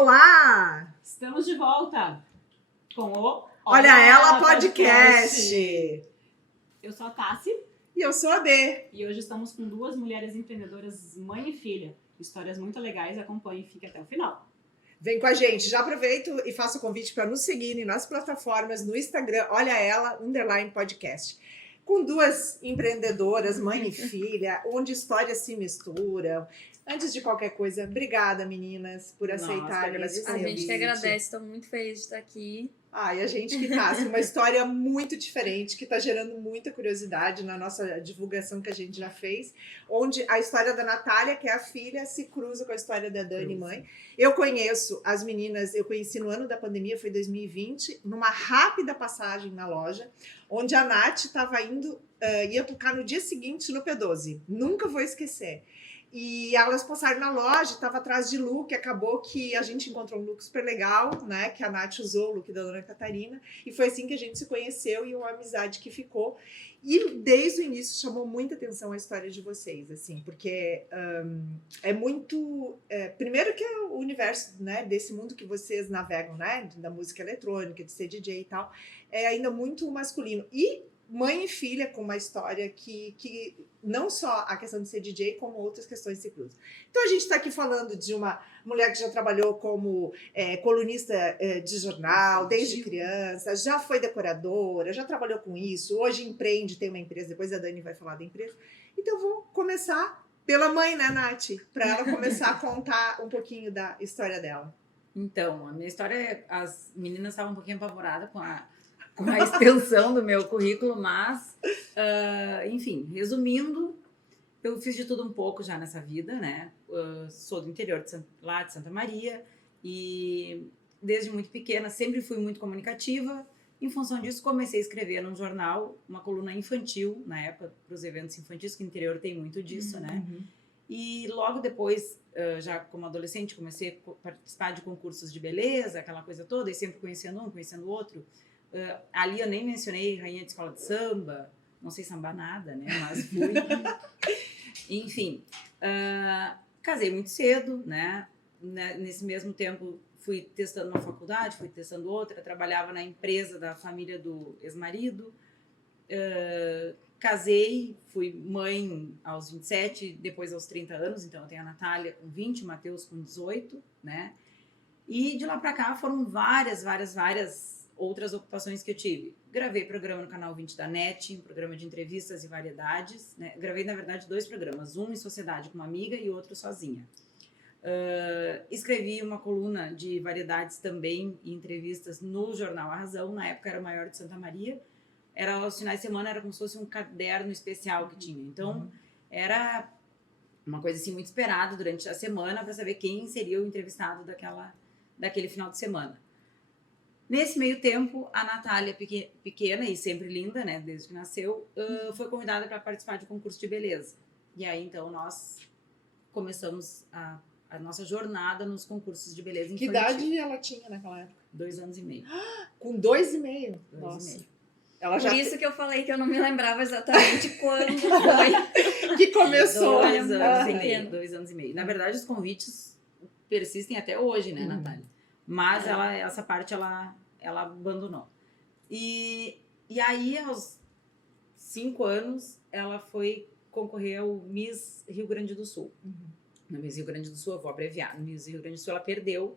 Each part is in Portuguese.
Olá! Estamos de volta com o Olha Ela Podcast. Eu sou a Tassi. E eu sou a Dê. E hoje estamos com duas mulheres empreendedoras, mãe e filha. Histórias muito legais, acompanhe e fique até o final. Vem com a gente. Já aproveito e faço o convite para nos seguirem nas plataformas, no Instagram, Olha Ela, _podcast. Com duas empreendedoras, mãe e filha, onde histórias se misturam. Antes de qualquer coisa, obrigada, meninas, por aceitarem esse convite. A gente que agradece, estou muito feliz de estar aqui. E a gente que tá, uma história muito diferente, que está gerando muita curiosidade na nossa divulgação que a gente já fez, onde a história da Natália, que é a filha, se cruza com a história da Dani, mãe. Eu conheço as meninas, eu conheci no ano da pandemia, foi 2020, numa rápida passagem na loja, onde a Nath estava ia tocar no dia seguinte no P12. Nunca vou esquecer. E elas passaram na loja, estava atrás de look, acabou que a gente encontrou um look super legal, né, que a Nath usou, o look da Dona Catarina, e foi assim que a gente se conheceu e uma amizade que ficou. E desde o início chamou muita atenção a história de vocês, assim, porque é muito... primeiro que é o universo, né, desse mundo que vocês navegam, né, da música eletrônica, de ser DJ e tal, é ainda muito masculino. E mãe e filha com uma história que não só a questão de ser DJ, como outras questões se cruzam. Então a gente está aqui falando de uma mulher que já trabalhou como colunista de jornal, desde criança, já foi decoradora, já trabalhou com isso, hoje empreende, tem uma empresa, depois a Dani vai falar da empresa. Então eu vou começar pela mãe, né, Nath? Para ela começar a contar um pouquinho da história dela. Então, a minha história, as meninas estavam um pouquinho apavoradas com a extensão do meu currículo, mas, enfim, resumindo, eu fiz de tudo um pouco já nessa vida, né? Sou do interior lá de Santa Maria e desde muito pequena sempre fui muito comunicativa. Em função disso, comecei a escrever num jornal uma coluna infantil, na época, para os eventos infantis, que o interior tem muito disso, né? E logo depois, já como adolescente, comecei a participar de concursos de beleza, aquela coisa toda, e sempre conhecendo um, conhecendo o outro. Ali eu nem mencionei rainha de escola de samba, não sei sambar nada, né, mas fui. Enfim, casei muito cedo, né, nesse mesmo tempo fui testando uma faculdade, fui testando outra, trabalhava na empresa da família do ex-marido, casei, fui mãe aos 27, depois aos 30 anos, então eu tenho a Natália com 20, o Matheus com 18, né, e de lá pra cá foram várias outras ocupações que eu tive. Gravei programa no Canal 20 da NET, um programa de entrevistas e variedades, né? Gravei, na verdade, 2 programas, um em sociedade com uma amiga e outro sozinha. Escrevi uma coluna de variedades também e entrevistas no jornal A Razão, na época era o maior de Santa Maria. Era aos finais de semana, era como se fosse um caderno especial que tinha. Então, era uma coisa assim muito esperada durante a semana para saber quem seria o entrevistado daquele final de semana. Nesse meio tempo, a Natália, pequena e sempre linda, né, desde que nasceu, foi convidada para participar de um concurso de beleza. E aí, então, nós começamos a nossa jornada nos concursos de beleza infantil. Que idade ela tinha naquela época? 2 anos e meio. Com 2,5? 2 Nossa. e meio. Ela Por isso que eu falei que eu não me lembrava exatamente quando foi. Que começou. 2 anos e meio. 2 anos e meio. Na verdade, os convites persistem até hoje, né, Natália? Mas essa parte ela abandonou. E aí, aos 5 anos, ela foi concorrer ao Miss Rio Grande do Sul. No Miss Rio Grande do Sul, eu vou abreviar. No Miss Rio Grande do Sul, ela perdeu.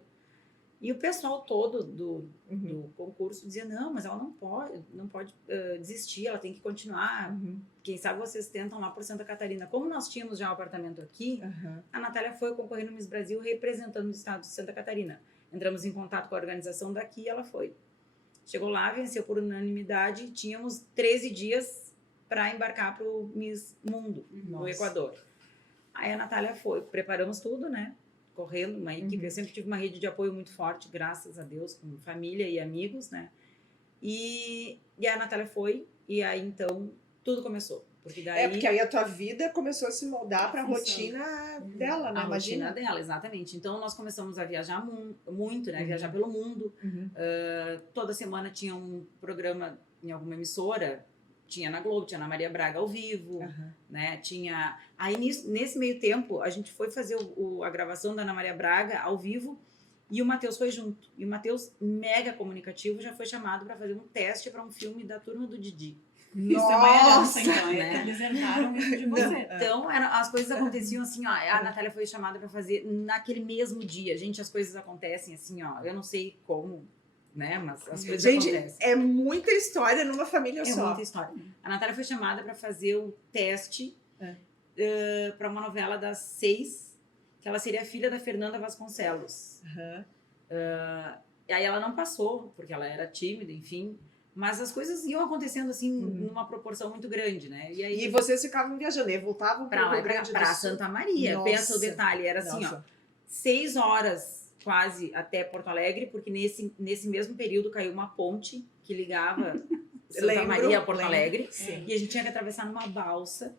E o pessoal todo do concurso dizia, não, mas ela não pode desistir, ela tem que continuar. Quem sabe vocês tentam lá por Santa Catarina. Como nós tínhamos já um apartamento aqui, a Natália foi concorrer no Miss Brasil representando o estado de Santa Catarina. Entramos em contato com a organização daqui e ela foi. Chegou lá, venceu por unanimidade. Tínhamos 13 dias para embarcar para o Miss Mundo, no Equador. Aí a Natália foi. Preparamos tudo, né? Correndo, uma equipe. Eu sempre tive uma rede de apoio muito forte, graças a Deus, com família e amigos, né? E a Natália foi. E aí, então, tudo começou. Porque aí a tua vida começou a se moldar para a rotina dela, né? A rotina dela, exatamente. Então, nós começamos a viajar muito, né? Viajar pelo mundo. Toda semana tinha um programa em alguma emissora. Tinha na Globo, tinha na Maria Braga ao vivo, né? Tinha... Aí, nesse meio tempo, a gente foi fazer a gravação da Ana Maria Braga ao vivo. E o Matheus foi junto. E o Matheus, mega comunicativo, já foi chamado para fazer um teste para um filme da Turma do Didi. Isso é uma herança, então. né? Eles herdaram isso de você. Então, as coisas aconteciam assim, ó. A Natália foi chamada para fazer naquele mesmo dia. Gente, as coisas acontecem assim, ó. Eu não sei como, né? Mas as coisas acontecem. É muita história numa família É só. muita história. A Natália foi chamada para fazer o teste para uma novela das 6, que ela seria filha da Fernanda Vasconcelos. Uhum. E aí ela não passou, porque ela era tímida, enfim. Mas as coisas iam acontecendo assim, numa proporção muito grande, né? E aí vocês ficavam viajando, e voltavam para lá, Rio Grande para do Sul. Santa Maria. Nossa. Pensa o detalhe, era assim, ó, 6 horas quase até Porto Alegre, porque nesse mesmo período caiu uma ponte que ligava Santa Maria a Porto Alegre. Sim. E a gente tinha que atravessar numa balsa.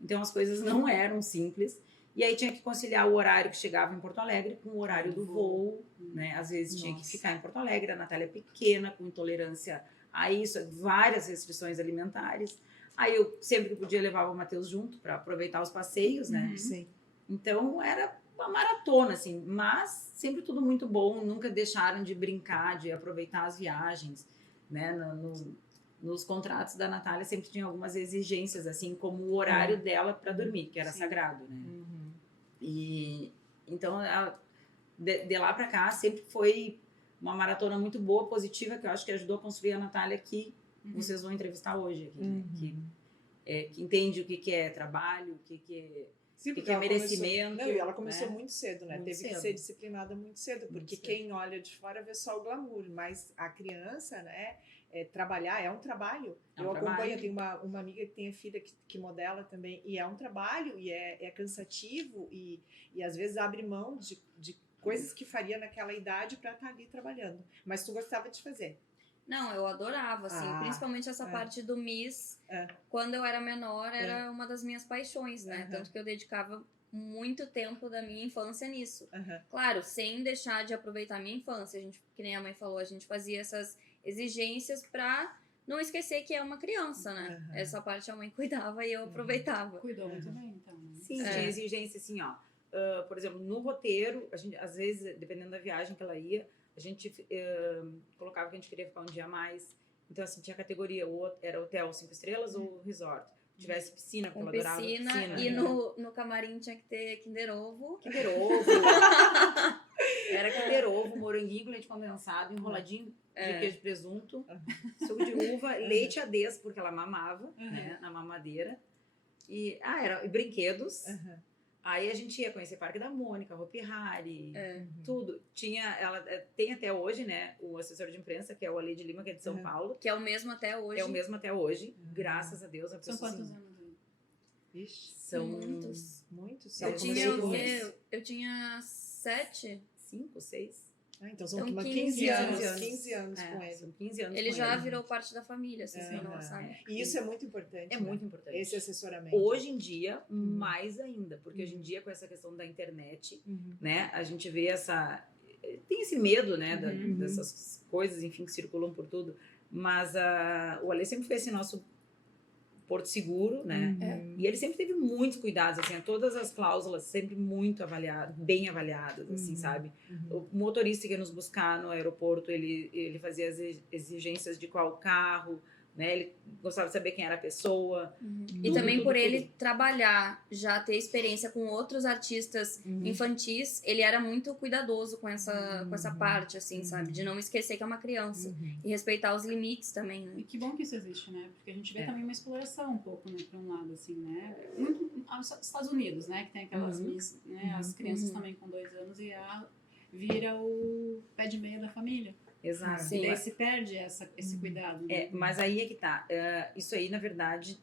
Então as coisas não eram simples. E aí tinha que conciliar o horário que chegava em Porto Alegre com o horário do voo, né? Às vezes tinha que ficar em Porto Alegre, a Natália é pequena, com intolerância a isso, várias restrições alimentares. Aí eu sempre que podia levava o Matheus junto para aproveitar os passeios, né? Sim. Então era uma maratona, assim, mas sempre tudo muito bom, nunca deixaram de brincar, de aproveitar as viagens, né? Nos contratos da Natália sempre tinha algumas exigências, assim, como o horário dela para dormir, que era sagrado, né? Uhum. E então, de lá para cá, sempre foi uma maratona muito boa, positiva, que eu acho que ajudou a construir a Natália que vocês vão entrevistar hoje aqui, né? Que entende o que é trabalho, o que é... Sim, que é merecimento. Não, e ela começou né? muito cedo, né? Muito Teve cedo. que ser disciplinada muito cedo, porque Muito cedo. quem olha de fora vê só o glamour, mas a criança, né? Trabalhar é um trabalho. É um eu trabalho. acompanho, eu tenho uma amiga que tem a filha que modela também, e é um trabalho, e é cansativo, e às vezes abre mão de coisas que faria naquela idade para estar ali trabalhando. Mas tu gostava de fazer. Não, eu adorava, assim, principalmente essa parte do Miss. Quando eu era menor, era uma das minhas paixões, né? Tanto que eu dedicava muito tempo da minha infância nisso. Claro, sem deixar de aproveitar a minha infância. A gente, que nem a mãe falou, a gente fazia essas exigências pra não esquecer que é uma criança, né? Essa parte a mãe cuidava e eu aproveitava. Cuidou muito bem, então. Sim, tinha exigência assim, ó. Por exemplo, no roteiro, a gente, às vezes, dependendo da viagem que ela ia, a gente colocava que a gente queria ficar um dia a mais. Então, assim, tinha categoria, era hotel 5 estrelas ou resort. Tivesse piscina, porque Com ela adorava piscina. E no camarim tinha que ter Kinder Ovo. Kinder Ovo. Era Kinder Ovo, moranguinho com leite condensado, enroladinho de queijo de presunto, suco de uva, leite ADES, porque ela mamava, né, na mamadeira. E brinquedos. Aí a gente ia conhecer Parque da Mônica, Hopi Hari, tudo. Ela tem até hoje, né, o assessor de imprensa, que é o Ale de Lima, que é de São Paulo. Que é o mesmo até hoje. É o mesmo até hoje, graças a Deus. São quantos anos? Ixi, São muitos. Muitos. Eu tinha 7. 5, 6. Então são Então, 15 anos. 15 15 anos com ele. São 15 anos Ele com já ele. virou parte da família, assim, não sabe? E isso é muito importante. É muito importante. Esse assessoramento. Hoje em dia, mais ainda, porque hoje em dia, com essa questão da internet, né, a gente vê tem esse medo, né, dessas coisas, enfim, que circulam por tudo, mas o Ale sempre foi esse nosso porto seguro, né, e ele sempre teve muitos cuidados, assim, todas as cláusulas sempre muito avaliadas, bem avaliadas, assim, sabe? O motorista que ia nos buscar no aeroporto, ele fazia as exigências de qual carro, né? Ele gostava de saber quem era a pessoa. E também por ele trabalhar, já ter experiência com outros artistas infantis, ele era muito cuidadoso com essa parte, assim, sabe? De não esquecer que é uma criança. E respeitar os limites também, né? E que bom que isso existe, né? Porque a gente vê também uma exploração um pouco, né? Pra um lado, assim, né? Muito nos Estados Unidos, né? Que tem aquelas miss, né? As crianças também com 2 anos e vira o pé de meia da família. Exato. E daí se perde esse cuidado. Né? Mas aí é que tá. Isso aí, na verdade,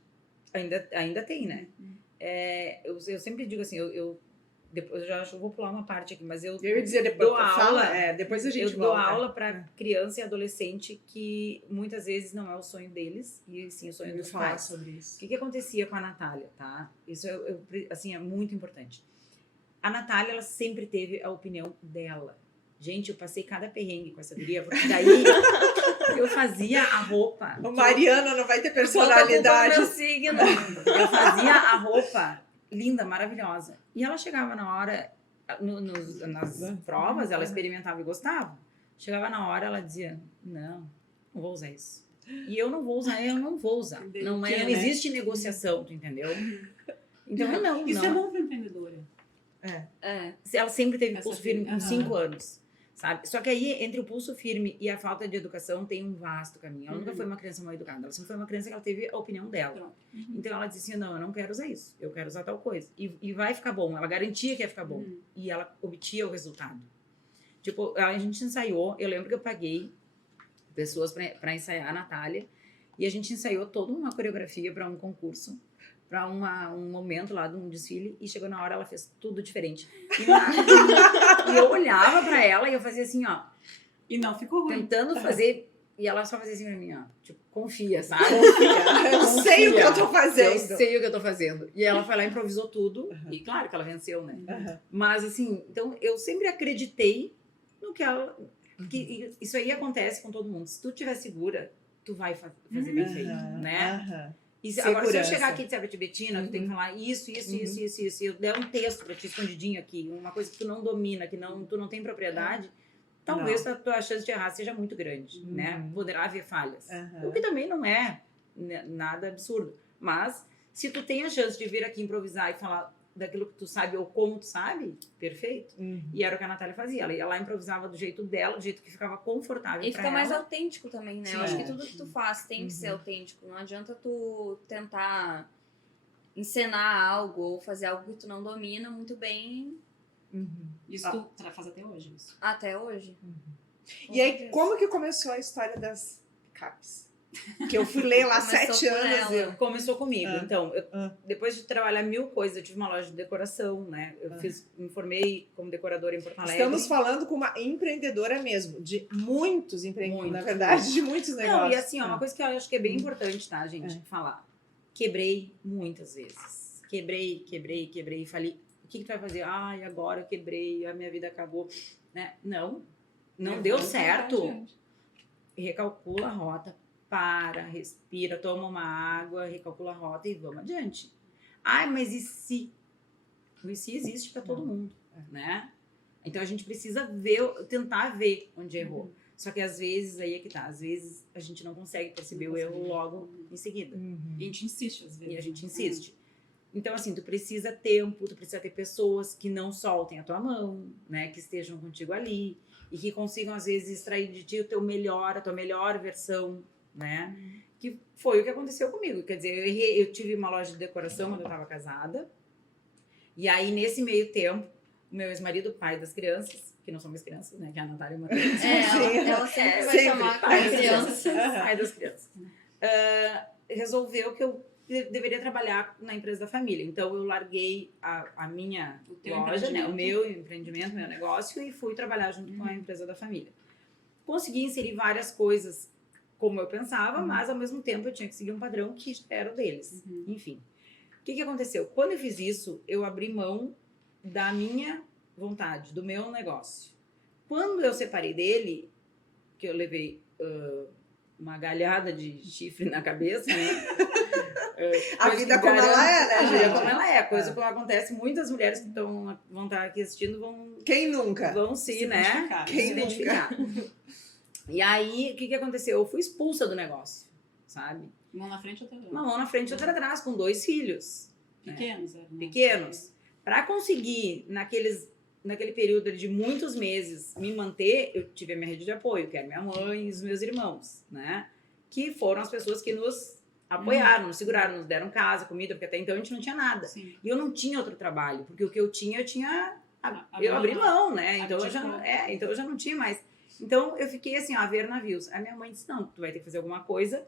ainda tem, né? Eu sempre digo assim, depois eu já acho que eu vou pular uma parte aqui, mas eu ia dizer, depois dou aula. Depois a gente eu dou aula para criança e adolescente que muitas vezes não é o sonho deles, e sim o sonho dos pais. Sobre isso. O que acontecia com a Natália, tá? Isso assim, é muito importante. A Natália, ela sempre teve a opinião dela. Gente, eu passei cada perrengue com essa guria, porque daí eu fazia a roupa. O Mariana não vai ter personalidade. Meu signo. Eu fazia a roupa linda, maravilhosa. E ela chegava na hora nas provas, ela experimentava e gostava. Chegava na hora, ela dizia, não vou usar isso. E eu não vou usar. Não existe negociação, tu entendeu? Então, não. Isso é bom para empreendedora. Ela sempre teve pulso firme com 5 anos. Sabe? Só que aí, entre o pulso firme e a falta de educação, tem um vasto caminho. Ela nunca foi uma criança mal educada. Ela sempre foi uma criança que ela teve a opinião dela. Então, ela disse assim, não, eu não quero usar isso. Eu quero usar tal coisa. E vai ficar bom. Ela garantia que ia ficar bom. E ela obtinha o resultado. Tipo, a gente ensaiou. Eu lembro que eu paguei pessoas para ensaiar a Natália. E a gente ensaiou toda uma coreografia para um concurso. Para um momento lá de um desfile. E chegou na hora, ela fez tudo diferente. E eu olhava pra ela e eu fazia assim, ó. E não ficou ruim. Tentando fazer. E ela só fazia assim pra mim, ó. Tipo, confia, sabe? Eu sei o que eu tô fazendo. Eu sei o que eu tô fazendo. E ela foi lá e improvisou tudo. E claro que ela venceu, né? Mas assim, então eu sempre acreditei no que ela. Que isso aí acontece com todo mundo. Se tu estiver segura, tu vai fazer bem feito, né? E agora, se eu chegar aqui e disser pra ti, Betina, tu tem que falar isso. Eu der um texto pra ti escondidinho aqui, uma coisa que tu não domina, que tu não tem propriedade, talvez a tua chance de errar seja muito grande, né? Poderá haver falhas. O que também não é nada absurdo. Mas, se tu tem a chance de vir aqui improvisar e falar daquilo que tu sabe ou como tu sabe, perfeito. E era o que a Natália fazia. Ela ia lá, improvisava do jeito dela, do jeito que ficava confortável pra ela. E fica mais autêntico também, né? Eu acho que tudo que tu faz tem que ser autêntico. Não adianta tu tentar encenar algo ou fazer algo que tu não domina muito bem. Isso tu faz até hoje, isso. Até hoje. E aí, como que começou a história das picapes? Que eu fui ler lá 7 anos. Começou comigo. Então, depois de trabalhar 1000 coisas, eu tive uma loja de decoração, né? Eu me formei como decoradora em Porto Alegre. Estamos falando com uma empreendedora mesmo, de muitos empreendedores, na verdade, de muitos negócios. Não, e assim, ó, uma coisa que eu acho que é bem importante, tá, gente? Falar. Quebrei muitas vezes. Quebrei e falei, o que tu vai fazer? Ai, agora eu quebrei, a minha vida acabou. Né? Não deu certo. Recalcula a rota. Para, respira, toma uma água, recalcula a rota e vamos adiante. Ai, mas e se? O e se existe para todo mundo, né? Então a gente precisa tentar ver onde errou. Só que às vezes, aí é que tá, às vezes a gente não consegue perceber o erro logo em seguida. E a gente insiste às vezes. E a gente insiste. Então, assim, tu precisa tempo, tu precisa ter pessoas que não soltem a tua mão, né? Que estejam contigo ali e que consigam, às vezes, extrair de ti a tua melhor versão, né? Que foi o que aconteceu comigo. Quer dizer, eu tive uma loja de decoração quando eu estava casada. E aí, nesse meio tempo, o meu ex-marido, pai das crianças, que não são minhas crianças, né? Que é a Natália é uma criança. Ela sempre vai chamar pai das crianças. Pai das crianças. Resolveu que eu deveria trabalhar na empresa da família. Então, eu larguei a minha loja, né? O meu empreendimento, meu negócio, e fui trabalhar junto com a empresa da família. Consegui inserir várias coisas como eu pensava, mas ao mesmo tempo eu tinha que seguir um padrão que era o deles. Enfim. O que aconteceu? Quando eu fiz isso, eu abri mão da minha vontade, do meu negócio. Quando eu separei dele, que eu levei uma galhada de chifre na cabeça, né? A vida como ela é, né, gente? A vida como ela é. Coisa que acontece, muitas mulheres que vão estar aqui assistindo vão... Quem nunca? Vão se né? Quem se identificar. E aí, o que aconteceu? Eu fui expulsa do negócio, sabe? Uma mão na frente e outra atrás. Uma mão na frente e outra atrás, com 2 filhos. Pequenos, né? Pequenos. Para conseguir, naquele período de muitos meses, me manter, eu tive a minha rede de apoio, que era minha mãe e os meus irmãos, né? Que foram as pessoas que nos apoiaram, nos seguraram, nos deram casa, comida, porque até então a gente não tinha nada. Sim. E eu não tinha outro trabalho, porque o que eu tinha eu abri mão, né? Então eu já não tinha mais. Então, eu fiquei assim, ó, a ver navios. A minha mãe disse, não, tu vai ter que fazer alguma coisa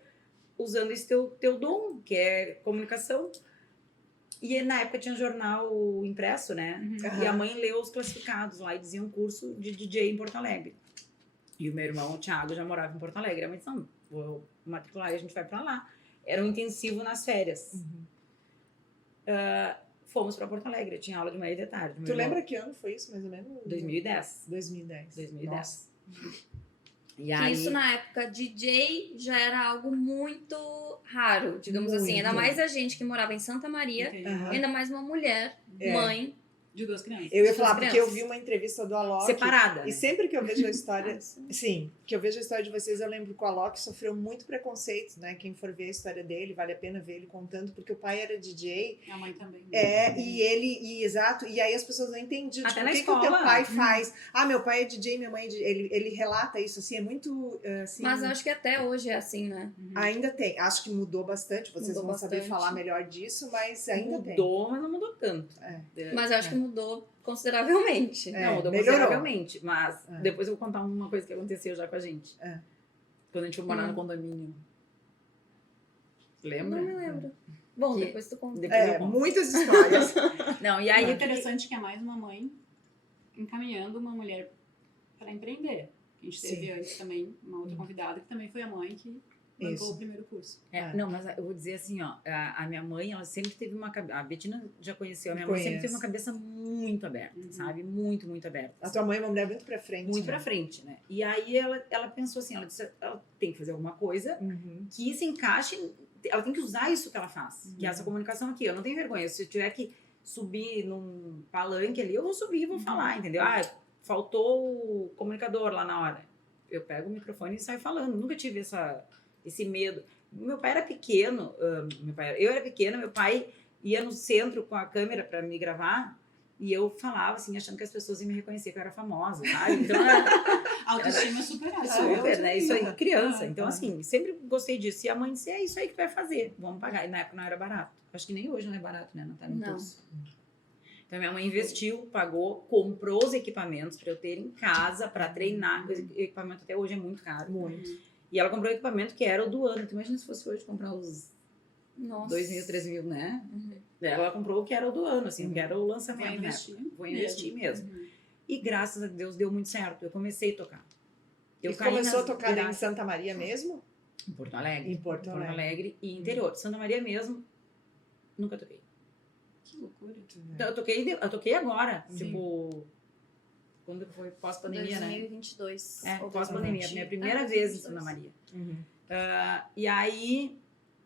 usando esse teu dom, que é comunicação. E na época tinha jornal impresso, né? E a mãe leu os classificados lá e dizia um curso de DJ em Porto Alegre. E o meu irmão, o Thiago, já morava em Porto Alegre. A mãe disse, não, vou matricular e a gente vai pra lá. Era um intensivo nas férias. Fomos pra Porto Alegre, eu tinha aula de manhã e de tarde. Tu lembra que ano foi isso, mais ou menos? 2010. 2010. Nossa. E aí... Isso na época DJ já era algo muito raro, digamos assim. Ainda mais a gente que morava em Santa Maria, ainda mais uma mulher, mãe, De 2 crianças. Eu ia falar, Duas porque eu crianças. vi uma entrevista do Alok. Separada. E Né? sempre que eu vejo a história... Sim, que eu vejo a história de vocês, eu lembro que o Alok sofreu muito preconceito, né? Quem for ver a história dele, vale a pena ver ele contando, porque o pai era DJ. A mãe também. Exato, e aí as pessoas não entendiam. Até Tipo, na o que o teu escola. pai faz? Ah, meu pai é DJ, minha mãe é DJ. Ele relata isso, assim, é muito... Assim, Mas eu acho que até hoje é assim, né? ainda tem. Acho que mudou bastante, vocês Mudou vão saber bastante. falar melhor disso, mas ainda tem. Mudou, mas não mudou tanto. Mas eu acho que mudou consideravelmente. É, Não, mudou melhorou. consideravelmente. Mas depois eu vou contar uma coisa que aconteceu já com a gente. Quando a gente foi morar no condomínio. Lembra? Não me lembro. Bom, Que- depois tu conta. Depois eu conto. Muitas histórias. Não, e Aí aí é interessante que é mais uma mãe encaminhando uma mulher para empreender. A gente teve antes também uma outra convidada que também foi a mãe que bancou Isso. o primeiro curso. Não, mas eu vou dizer assim, ó, a minha mãe, ela sempre teve uma cabeça, a Betina já conheceu, a minha mãe sempre teve uma cabeça muito aberta, sabe? Muito, muito aberta. A tua mãe é uma mulher muito pra frente. Muito né? pra frente, né? E aí ela pensou assim, ela disse, ela tem que fazer alguma coisa que se encaixe, ela tem que usar isso que ela faz, que é essa comunicação aqui. Eu não tenho vergonha, se eu tiver que subir num palanque ali, eu vou subir e vou falar, entendeu? Ah, faltou o comunicador lá na hora. Eu pego o microfone e saio falando. Nunca tive esse medo. Meu pai era pequeno, eu era pequena, meu pai ia no centro com a câmera para me gravar e eu falava assim, achando que as pessoas iam me reconhecer que eu era famosa, sabe? Então Autoestima super alta. super, né? Isso aí, criança. Então, assim, sempre gostei disso. E a mãe disse, é isso aí que tu vai fazer, vamos pagar. E na época não era barato. Acho que nem hoje não é barato, né, Natália? Não. Então, minha mãe investiu, pagou, comprou os equipamentos para eu ter em casa, para treinar. O equipamento até hoje é muito caro. Muito. E ela comprou o equipamento que era o do ano. Tu imagina se fosse hoje comprar os Nossa. 2.000, 3.000, né? Uhum. Ela comprou o que era o do ano, assim, que era o lançamento. Vou investir. Né? Vou investir mesmo. Uhum. E graças a Deus deu muito certo. Eu comecei a tocar. Eu E caí começou a nas tocar em viradas. Santa Maria mesmo? Em Porto Alegre. Em Porto Alegre. E interior. Santa Maria mesmo, nunca toquei. Que loucura. Então, eu toquei agora. Sim. Tipo, quando foi pós-pandemia, né? 2022. É, pós-pandemia. Minha primeira vez em Santa Maria. E aí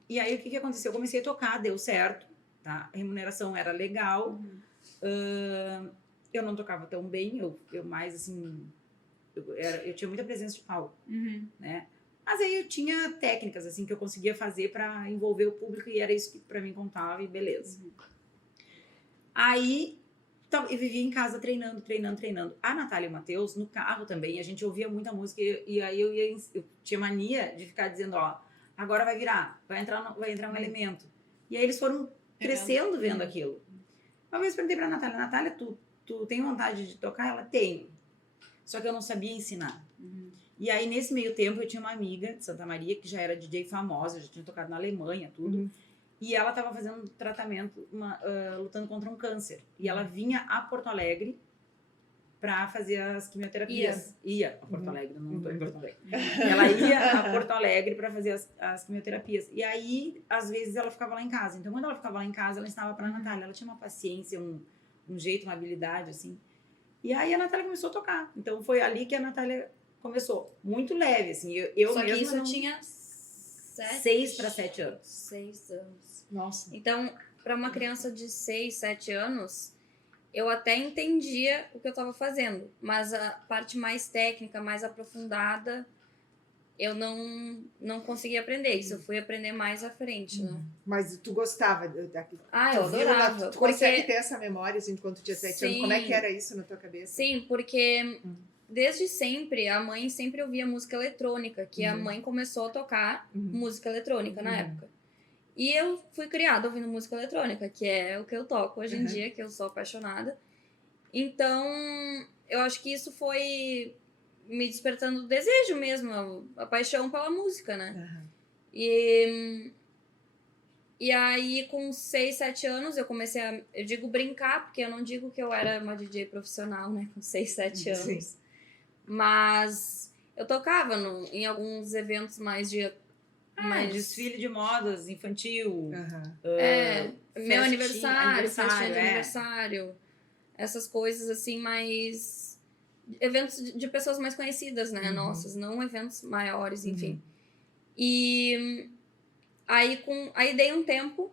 o que aconteceu? Eu comecei a tocar, deu certo. Tá? A remuneração era legal. Eu não tocava tão bem. Eu mais, assim... Eu tinha muita presença de palco, né? Mas aí eu tinha técnicas, assim, que eu conseguia fazer para envolver o público e era isso que para mim contava e beleza. Aí, eu vivia em casa treinando. A Natália e o Matheus, no carro também, a gente ouvia muita música e aí eu tinha mania de ficar dizendo, ó, agora vai virar, vai entrar um elemento. E aí eles foram crescendo vendo aquilo. Uma vez eu perguntei pra Natália, tu tem vontade de tocar? Ela tem. Só que eu não sabia ensinar. E aí, nesse meio tempo, eu tinha uma amiga de Santa Maria, que já era DJ famosa, já tinha tocado na Alemanha, tudo. E ela estava fazendo um tratamento, lutando contra um câncer. E ela vinha a Porto Alegre para fazer as quimioterapias. Ia a Porto Alegre, não estou em Porto Alegre. Ela ia a Porto Alegre para fazer as quimioterapias. E aí, às vezes, ela ficava lá em casa. Então, quando ela ficava lá em casa, ela ensinava para a Natália. Ela tinha uma paciência, um jeito, uma habilidade, assim. E aí, a Natália começou a tocar. Então, foi ali que a Natália começou. Muito leve, assim. Eu Só que mesma isso eu não... tinha 6 para 7 anos. 6 anos. Nossa. Então, para uma criança de 6, 7 anos, eu até entendia o que eu estava fazendo, mas a parte mais técnica, mais aprofundada, eu não conseguia aprender. Isso eu fui aprender mais à frente, né? Mas tu gostava? Eu viu, adorava. Tu consegue ter essa memória, assim, de quando tu tinha 7 anos? Sim. Como é que era isso na tua cabeça? Sim, porque desde sempre, a mãe sempre ouvia música eletrônica, que a mãe começou a tocar música eletrônica na época. E eu fui criada ouvindo música eletrônica, que é o que eu toco hoje em dia, que eu sou apaixonada. Então, eu acho que isso foi me despertando o desejo mesmo, a paixão pela música, né? E aí, com 6, 7 anos, eu comecei a... Eu digo brincar, porque eu não digo que eu era uma DJ profissional, né? Com 6, 7 anos. Sim. Mas eu tocava em alguns eventos mais de... Desfile de modas infantil. Meu aniversário, festinha festinha de aniversário. Essas coisas assim, mais... Eventos de pessoas mais conhecidas, né? Nossas, não eventos maiores, enfim. E aí dei um tempo.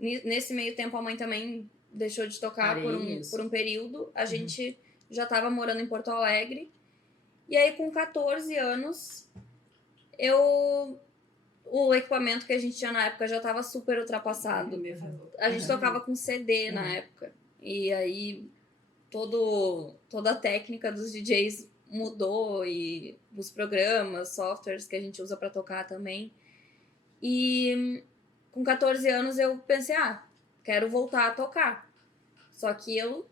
Nesse meio tempo, a mãe também deixou de tocar por um período. A gente já estava morando em Porto Alegre. E aí, com 14 anos, o equipamento que a gente tinha na época já estava super ultrapassado. A gente tocava com CD na época. E aí, toda a técnica dos DJs mudou, e os programas, softwares que a gente usa para tocar também. E com 14 anos eu pensei, quero voltar a tocar. Só que eu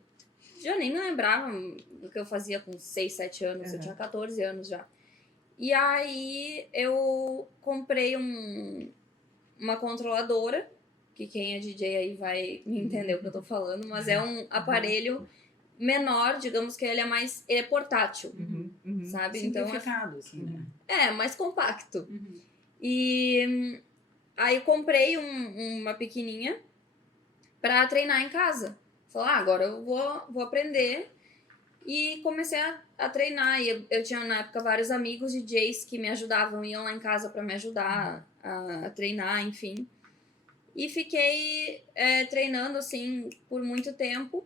já nem me lembrava do que eu fazia com 6, 7 anos, eu tinha 14 anos já. E aí eu comprei uma controladora, que quem é DJ aí vai me entender o que eu tô falando, mas é um aparelho menor, digamos que ele é portátil, sabe? Então assim, né? Mais compacto. E aí eu comprei uma pequenininha pra treinar em casa. Falei, agora eu vou aprender. E comecei a treinar. E eu tinha na época vários amigos DJs que me ajudavam, iam lá em casa pra me ajudar a treinar, enfim. E fiquei treinando assim por muito tempo.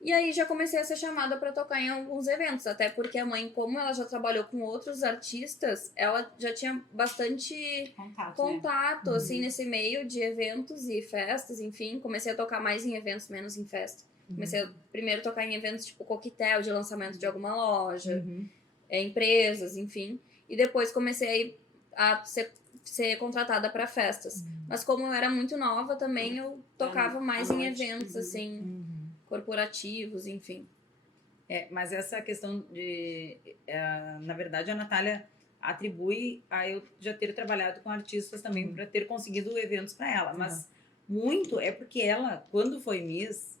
E aí já comecei a ser chamada para tocar em alguns eventos, até porque a mãe, como ela já trabalhou com outros artistas, ela já tinha bastante contato assim, nesse meio de eventos e festas, enfim. Comecei a tocar mais em eventos, menos em festa. Comecei a primeiro tocar em eventos tipo coquetel, de lançamento de alguma loja, empresas, enfim. E depois comecei a ser contratada para festas. Mas como eu era muito nova também, eu tocava mais em eventos, assim... corporativos, enfim. Mas essa questão de... na verdade, a Natália atribui a eu já ter trabalhado com artistas também para ter conseguido eventos para ela. Mas muito é porque ela, quando foi Miss,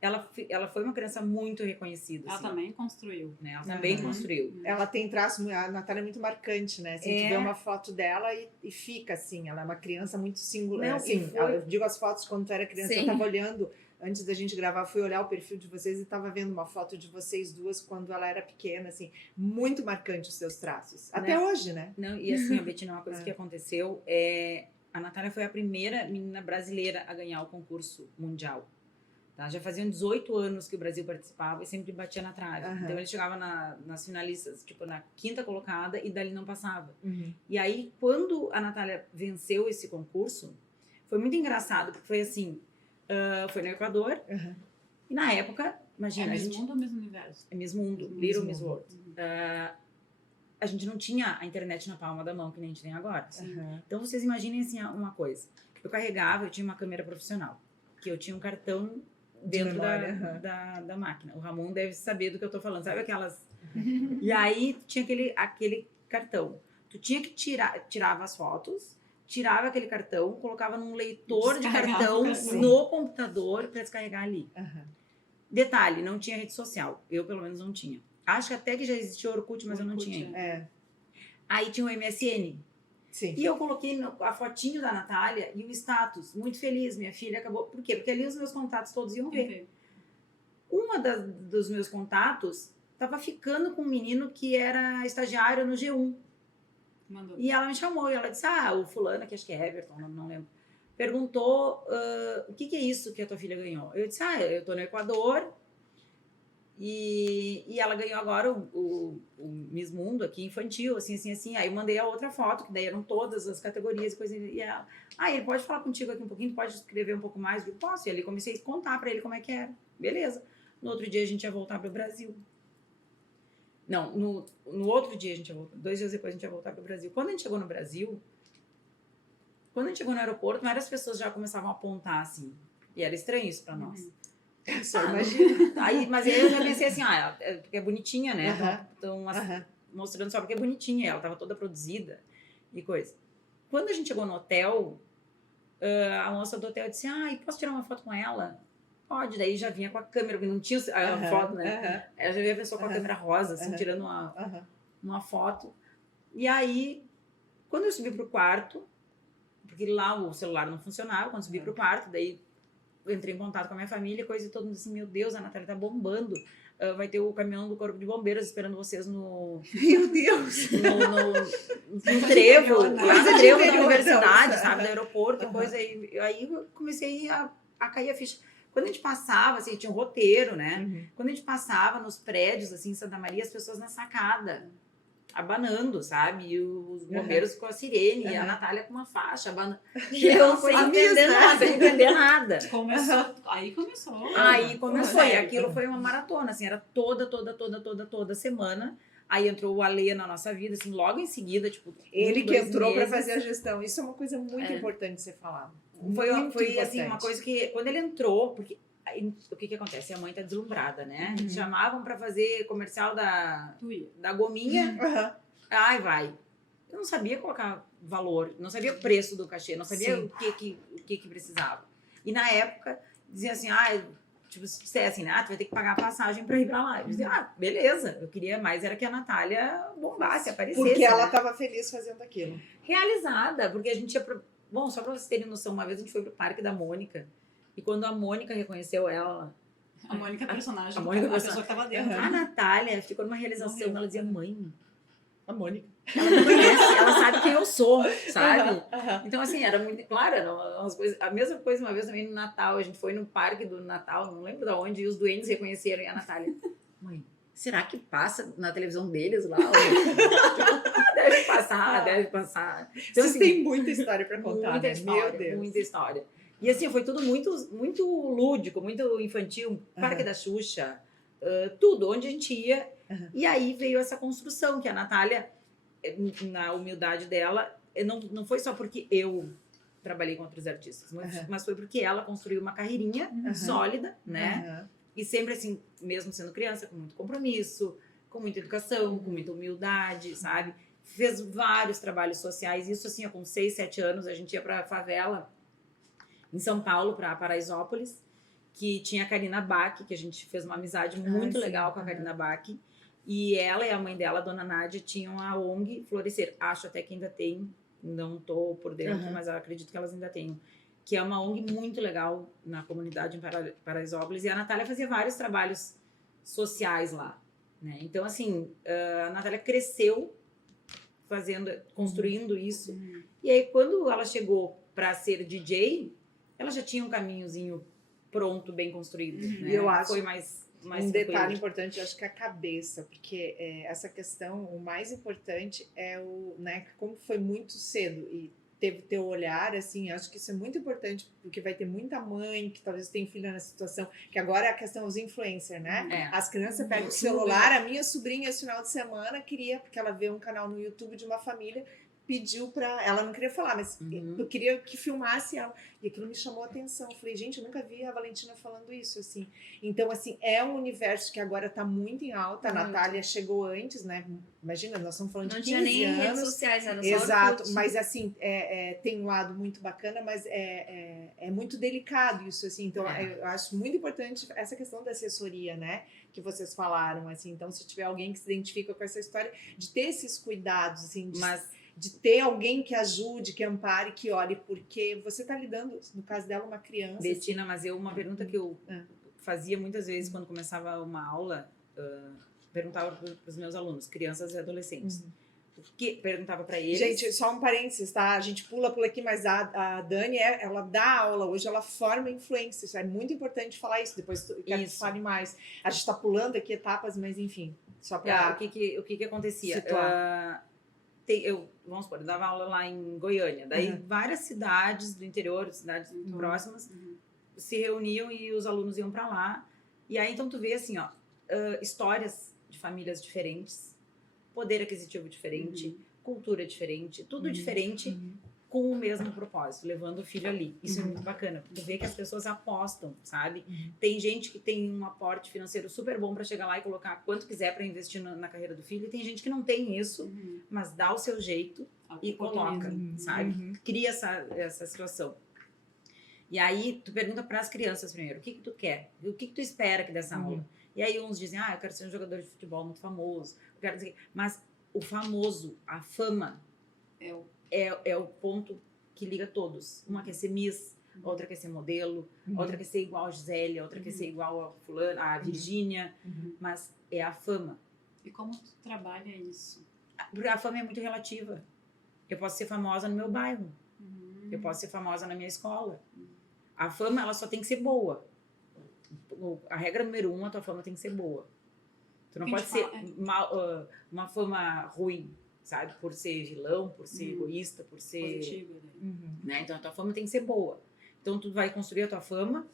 ela foi uma criança muito reconhecida. Ela assim, também construiu. Né? Ela também construiu. Ela tem traço, a Natália é muito marcante, né? Assim, tu vê uma foto dela e fica assim, ela é uma criança muito singular. Assim, eu digo as fotos quando tu era criança, eu tava olhando... Antes da gente gravar, fui olhar o perfil de vocês e estava vendo uma foto de vocês duas quando ela era pequena, assim, muito marcante os seus traços. Até hoje, né? Não, e assim, Betina, uma coisa que aconteceu a Natália foi a primeira menina brasileira a ganhar o concurso mundial. Tá? Já faziam 18 anos que o Brasil participava e sempre batia na trave. Então ele chegava nas finalistas, tipo, na 5ª colocada e dali não passava. E aí, quando a Natália venceu esse concurso, foi muito engraçado, porque foi assim... foi no Equador. E na época, imagina... É Miss Mundo ou Miss Universo? É Miss Mundo, Little Miss World. A gente não tinha a internet na palma da mão, que nem a gente tem agora. Então, vocês imaginem assim, uma coisa. Eu tinha uma câmera profissional, que eu tinha um cartão dentro da máquina. O Ramon deve saber do que eu tô falando. Sabe aquelas... E aí, tinha aquele cartão. Tu tinha que tirava as fotos, tirava aquele cartão, colocava num leitor de cartão no computador para descarregar ali. Detalhe, não tinha rede social. Eu, pelo menos, não tinha. Acho que até que já existia o Orkut, mas eu não tinha. Aí tinha o MSN. Sim. E eu coloquei a fotinho da Natália e o status. Muito feliz, minha filha acabou. Por quê? Porque ali os meus contatos todos iam ver. Uma dos meus contatos estava ficando com um menino que era estagiário no G1. Mandou. E ela me chamou e ela disse, o fulano, que acho que é Everton, não lembro, perguntou o que é isso que a tua filha ganhou. Eu disse, eu tô no Equador e ela ganhou agora o Miss Mundo aqui, infantil, assim. Aí eu mandei a outra foto, que daí eram todas as categorias e coisa. E ela, ele pode falar contigo aqui um pouquinho, pode escrever um pouco mais? Eu posso. E ali comecei a contar pra ele como é que era. Beleza. No outro dia a gente ia voltar pro Brasil. Não, no outro dia a gente ia voltar. 2 dias depois a gente ia voltar para o Brasil. Quando a gente chegou no Brasil, quando a gente chegou no aeroporto, várias pessoas já começavam a apontar, assim. E era estranho isso para nós. Só imagina. Mas aí eu já pensei assim, porque é bonitinha, né? Então, mostrando só porque é bonitinha. Ela estava toda produzida e coisa. Quando a gente chegou no hotel, a moça do hotel disse, posso tirar uma foto com ela? Pode, daí já vinha com a câmera, porque não tinha a foto, né? Ela já via a pessoa com a câmera rosa, assim, tirando uma foto. E aí, quando eu subi pro quarto, porque lá o celular não funcionava, quando eu subi pro quarto, daí eu entrei em contato com a minha família, coisa e todo mundo assim, meu Deus, a Natália tá bombando. Vai ter o caminhão do Corpo de Bombeiros esperando vocês no... Meu Deus! No trevo, lá no trevo da universidade, sabe? Do aeroporto e coisa. Aí eu comecei a cair a ficha. Quando a gente passava, assim, tinha um roteiro, né? Quando a gente passava nos prédios, assim, em Santa Maria, as pessoas na sacada, abanando, sabe? E os bombeiros com a sirene, e a Natália com uma faixa, abanando. Eu sem entender nada. Sem entender nada. Aí começou. E aquilo foi uma maratona, assim, era toda semana. Aí entrou o Alê na nossa vida, assim, logo em seguida, tipo... Ele que entrou para fazer a gestão. Isso é uma coisa muito importante você falar. Foi assim, uma coisa que, quando ele entrou, porque aí, o que acontece? A mãe tá deslumbrada, né? Chamavam para fazer comercial da gominha. Ai, vai. Eu não sabia colocar valor, não sabia o preço do cachê, não sabia o que precisava. E na época, dizia assim, tipo, se dissessem, né? Tu vai ter que pagar a passagem pra ir pra lá. Eu dizia, beleza. Eu queria mais, era que a Natália bombasse, aparecesse. Porque ela tava feliz fazendo aquilo. Realizada, porque a gente ia pro... Bom, só pra vocês terem noção, uma vez a gente foi pro Parque da Mônica, e quando a Mônica reconheceu ela... A Mônica é personagem, a pessoa que tava dentro. A Natália ficou numa realização, ela dizia, mãe... A Mônica. Ela me conhece, ela sabe quem eu sou, sabe? Então, assim, era muito claro, eram umas coisas. A mesma coisa uma vez também no Natal, a gente foi no parque do Natal, não lembro de onde, e os duendes reconheceram, e a Natália, mãe, será que passa na televisão deles lá? Deve passar. Então, Vocês têm muita história pra contar, muita né? história, Meu Deus. muita história. E assim, foi tudo muito, muito lúdico, muito infantil, Parque da Xuxa, tudo, onde a gente ia. E aí veio essa construção, que a Natália, na humildade dela, não foi só porque eu trabalhei com outros artistas, mas foi porque ela construiu uma carreirinha sólida, né? E sempre assim, mesmo sendo criança, com muito compromisso, com muita educação, com muita humildade, sabe? Fez vários trabalhos sociais, isso assim, com 6, 7 anos, a gente ia pra favela em São Paulo, pra Paraisópolis, que tinha a Karina Bach, que a gente fez uma amizade muito legal com a Karina Bach. E ela e a mãe dela, a dona Nádia, tinham a ONG Florescer. Acho até que ainda tem, não tô por dentro, mas eu acredito que elas ainda tenham. Que é uma ONG muito legal na comunidade em Paraisópolis. E a Natália fazia vários trabalhos sociais lá, né? Então, assim, a Natália cresceu construindo isso. E aí, quando ela chegou para ser DJ, ela já tinha um caminhozinho pronto, bem construído. Né? E eu acho foi mais um detalhe importante, eu acho que é a cabeça, porque essa questão, o mais importante é né, como foi muito cedo e teve teu olhar, assim, acho que isso é muito importante, porque vai ter muita mãe que talvez tenha filha nessa situação, que agora é a questão dos influencers, né? As crianças pegam o celular, a minha sobrinha esse final de semana queria, porque ela vê um canal no YouTube de uma família, pediu pra... Ela não queria falar, mas eu queria que filmasse ela. E aquilo me chamou a atenção. Eu falei, gente, eu nunca vi a Valentina falando isso, assim. Então, assim, é um universo que agora tá muito em alta. A Natália chegou antes, né? Imagina, nós estamos falando de 15 anos. Não tinha nem redes sociais, era só Exato, Orkut. mas assim, tem um lado muito bacana, mas é muito delicado isso, assim. Então, eu acho muito importante essa questão da assessoria, né? Que vocês falaram, assim. Então, se tiver alguém que se identifica com essa história, de ter esses cuidados, assim, de ter alguém que ajude, que ampare, que olhe, porque você está lidando, no caso dela, uma criança. Betina, mas uma pergunta que eu fazia muitas vezes quando começava uma aula, perguntava para os meus alunos, crianças e adolescentes. Perguntava para eles... Gente, só um parênteses, tá? A gente pula aqui, mas a Dani, ela dá aula hoje, ela forma influencers. É muito importante falar isso, depois eu quero que você fale mais. A gente está pulando aqui etapas, mas enfim, só para... O que acontecia? Vamos supor, eu dava aula lá em Goiânia, daí várias cidades do interior, cidades próximas, se reuniam e os alunos iam para lá. E aí, então, tu vê assim, ó, histórias de famílias diferentes, poder aquisitivo diferente, cultura diferente, tudo diferente, com o mesmo propósito, levando o filho ali. Isso é muito bacana, porque tu vê que as pessoas apostam, sabe? Tem gente que tem um aporte financeiro super bom para chegar lá e colocar quanto quiser para investir na carreira do filho, e tem gente que não tem isso, mas dá o seu jeito e coloca, sabe? Cria essa situação. E aí, tu pergunta para as crianças primeiro, o que tu quer? O que tu espera que dessa aula? E aí uns dizem, eu quero ser um jogador de futebol muito famoso, eu quero dizer... Mas o famoso, a fama, é o ponto que liga todos. Uma quer ser Miss, outra quer ser modelo, outra quer ser igual a Gisele, outra quer ser igual a fulana, a Virgínia, mas é a fama. E como tu trabalha isso? Porque a fama é muito relativa. Eu posso ser famosa no meu bairro, eu posso ser famosa na minha escola. A fama, ela só tem que ser boa. a regra número 1, a tua fama tem que ser boa. Tu não pode ser uma fama ruim, sabe? Por ser vilão, por ser egoísta, por ser... Positivo, né? Então, a tua fama tem que ser boa. Então, tu vai construir a tua fama,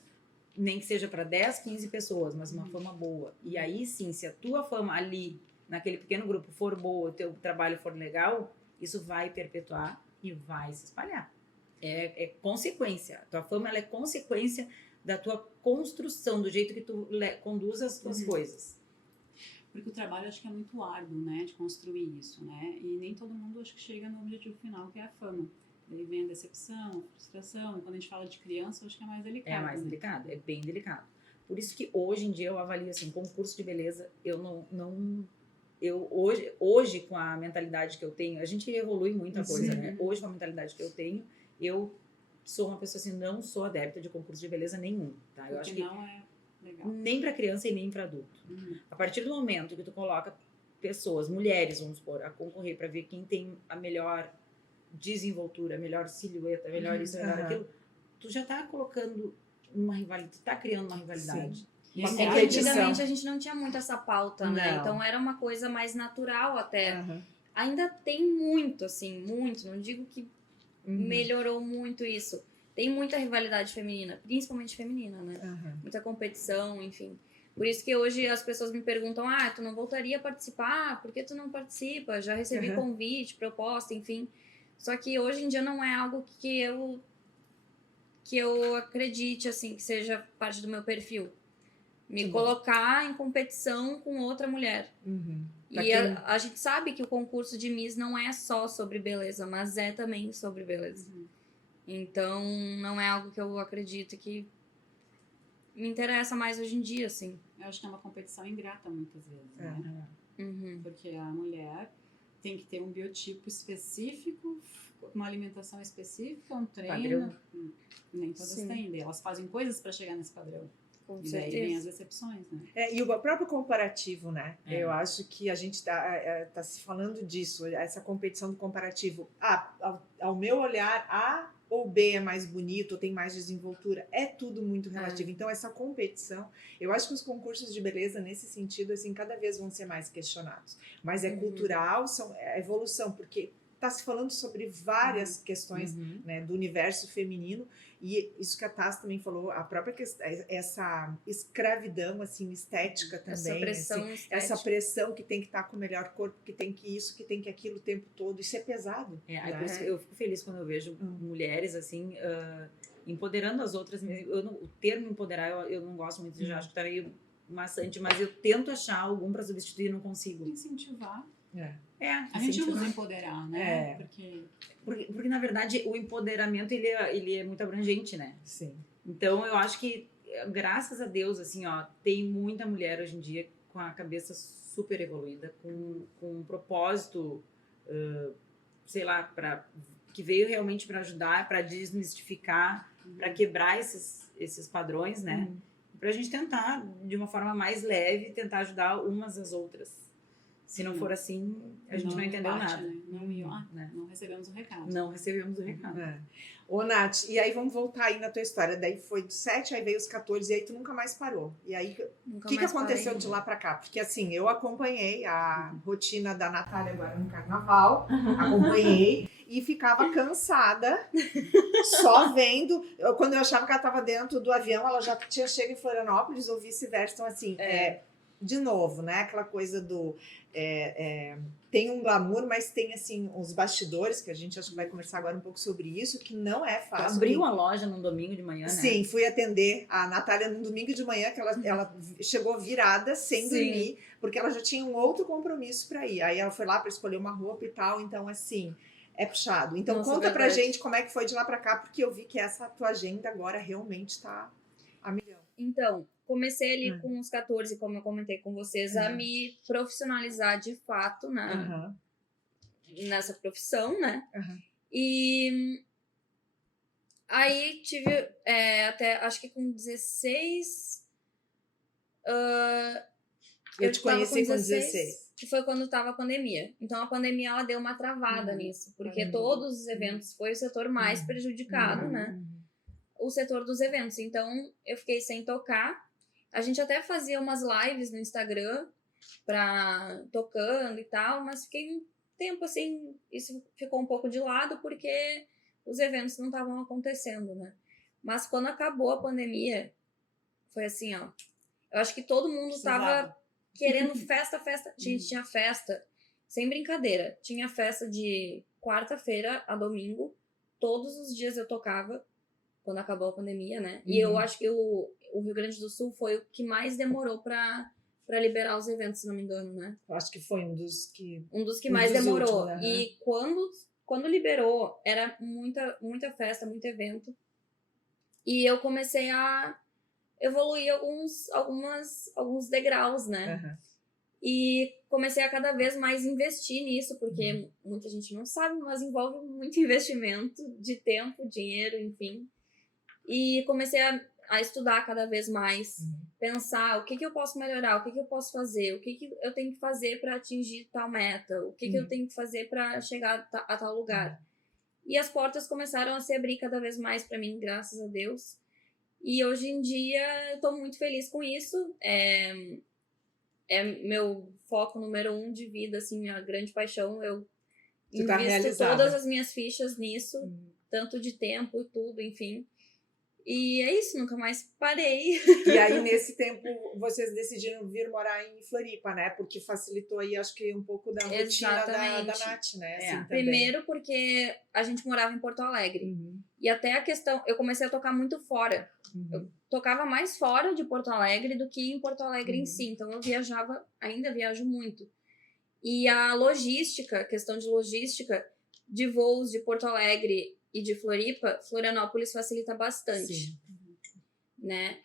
nem que seja para 10, 15 pessoas, mas uma fama boa. E aí, sim, se a tua fama ali, naquele pequeno grupo, for boa, o teu trabalho for legal, isso vai perpetuar e vai se espalhar. É consequência. A tua fama, ela é consequência da tua construção, do jeito que tu conduz as tuas coisas. Porque o trabalho, acho que é muito árduo, né? De construir isso, né? E nem todo mundo, acho que chega no objetivo final, que é a fama. Daí vem a decepção, a frustração. Quando a gente fala de criança, acho que é mais delicado. É mais delicado, é bem delicado. Por isso que hoje em dia eu avalio assim, concurso de beleza, hoje com a mentalidade que eu tenho, a gente evolui muita coisa, né? Hoje com a mentalidade que eu tenho, eu sou uma pessoa assim, não sou adepta de concurso de beleza nenhum, tá? Eu acho que não é legal. Nem para criança e nem para adulto. A partir do momento que tu coloca pessoas, mulheres, vamos supor, a concorrer para ver quem tem a melhor desenvoltura, melhor silhueta, melhor isso, melhor aquilo, tu já tá colocando uma rivalidade, tu tá criando uma rivalidade. Uma competição. Antigamente a gente não tinha muito essa pauta, né? Então era uma coisa mais natural até. Ainda tem muito, assim, muito, não digo que melhorou muito isso. Tem muita rivalidade feminina, principalmente feminina, né? Muita competição, enfim. Por isso que hoje as pessoas me perguntam, tu não voltaria a participar? Por que tu não participa? Já recebi convite, proposta, enfim. Só que hoje em dia não é algo que eu acredite, assim, que seja parte do meu perfil. Me colocar em competição com outra mulher. E a gente sabe que o concurso de Miss não é só sobre beleza, mas é também sobre beleza. Então, não é algo que eu acredito que me interessa mais hoje em dia, assim. Eu acho que é uma competição ingrata muitas vezes, né? Porque a mulher tem que ter um biotipo específico, uma alimentação específica, um treino. Padrão. Nem todas têm. Elas fazem coisas para chegar nesse padrão. Com e certeza. daí vem as decepções, né? E o próprio comparativo, né? Eu acho que a gente tá se falando disso, essa competição do comparativo. Ao meu olhar, A ou B é mais bonito, ou tem mais desenvoltura. É tudo muito relativo. Então, essa competição, eu acho que os concursos de beleza, nesse sentido, assim, cada vez vão ser mais questionados. Mas é cultural, é evolução, porque está se falando sobre várias questões, né, do universo feminino, e isso que a Tassi também falou, a própria questão, essa escravidão, assim, estética também, essa pressão assim, estética. essa pressão que tem que estar com o melhor corpo, que tem que isso, que tem que aquilo o tempo todo, isso é pesado. Por isso que eu fico feliz quando eu vejo mulheres, assim, empoderando as outras. O termo empoderar, eu não gosto muito, já acho que tá meio maçante, mas eu tento achar algum para substituir e não consigo. Incentivar. A gente usa empoderar, né? Porque, na verdade, o empoderamento, ele é muito abrangente, né? Sim. Então, eu acho que, graças a Deus, assim, ó, tem muita mulher hoje em dia com a cabeça super evoluída, com um propósito, sei lá, que veio realmente para ajudar, para desmistificar, para quebrar esses padrões, né? Pra gente tentar, de uma forma mais leve, tentar ajudar umas às outras. Se não for assim, a gente não entendeu nada. Né? Não recebemos o recado. Não recebemos o recado. Ô, Nath, e aí vamos voltar aí na tua história. Daí foi dos 7, aí veio os 14, e aí tu nunca mais parou. E aí, o que aconteceu de lá pra cá? Porque assim, eu acompanhei a rotina da Natália agora no carnaval, acompanhei e ficava cansada, só vendo. Quando eu achava que ela tava dentro do avião, ela já tinha chegado em Florianópolis ou vice-versa. Então assim, de novo, né? Aquela coisa do... tem um glamour, mas tem, assim, os bastidores, que a gente acho que vai conversar agora um pouco sobre isso, que não é fácil. Tu abriu uma loja num domingo de manhã, né? Sim, fui atender a Natália num domingo de manhã, que ela chegou virada, sem dormir, porque ela já tinha um outro compromisso para ir. Aí ela foi lá para escolher uma roupa e tal, então, assim, é puxado. Então, conta pra gente como é que foi de lá para cá, porque eu vi que essa tua agenda agora realmente tá a milhão. Então, comecei ali com os 14, como eu comentei com vocês, a me profissionalizar de fato nessa profissão, né? E aí tive até, acho que com 16... eu te conheci com 16. Que foi quando estava a pandemia. Então, a pandemia, ela deu uma travada nisso. Porque todos os eventos foi o setor mais prejudicado, né? O setor dos eventos. Então, eu fiquei sem tocar. A gente até fazia umas lives no Instagram tocando e tal, mas fiquei um tempo assim, isso ficou um pouco de lado porque os eventos não estavam acontecendo, né? Mas quando acabou a pandemia, foi assim, ó. Eu acho que todo mundo tava querendo festa. Gente, tinha festa, sem brincadeira. Tinha festa de quarta-feira a domingo. Todos os dias eu tocava, quando acabou a pandemia, né? E eu acho que o Rio Grande do Sul foi o que mais demorou pra liberar os eventos, se não me engano, né? Eu acho que foi um dos que mais demorou. Últimos, né? E quando liberou, era muita festa, muito evento. E eu comecei a evoluir alguns degraus, né? E comecei a cada vez mais investir nisso, porque muita gente não sabe, mas envolve muito investimento de tempo, dinheiro, enfim. E comecei a estudar cada vez mais, pensar o que eu posso melhorar, o que eu posso fazer, o que eu tenho que fazer para atingir tal meta, o que eu tenho que fazer para chegar a tal lugar. E as portas começaram a se abrir cada vez mais para mim, graças a Deus. E hoje em dia eu estou muito feliz com isso. É meu foco número 1 de vida, assim, minha grande paixão. Eu invisto todas as minhas fichas nisso, tanto de tempo e tudo, enfim. E é isso, nunca mais parei. E aí, nesse tempo, vocês decidiram vir morar em Floripa, né? Porque facilitou aí, acho que, um pouco da rotina da Nath, né? Assim, primeiro porque a gente morava em Porto Alegre. E até a questão, eu comecei a tocar muito fora. Eu tocava mais fora de Porto Alegre do que em Porto Alegre em si. Então eu ainda viajo muito. E a logística, questão de logística de voos de Porto Alegre e de Floripa, Florianópolis facilita bastante, né?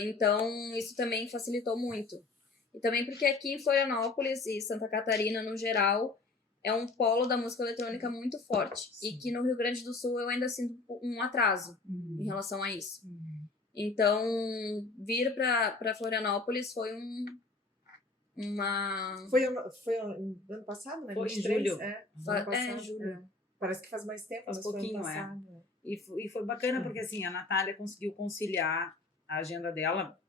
Então, isso também facilitou muito. E também porque aqui em Florianópolis e Santa Catarina, no geral, é um polo da música eletrônica muito forte. E que no Rio Grande do Sul eu ainda sinto um atraso em relação a isso. Então, vir para Florianópolis foi Foi ano passado, né? Foi 23, em julho. Ano passado, julho. Parece que faz mais tempo, faz pouquinho, passado, E foi bacana porque assim, a Natália conseguiu conciliar a agenda dela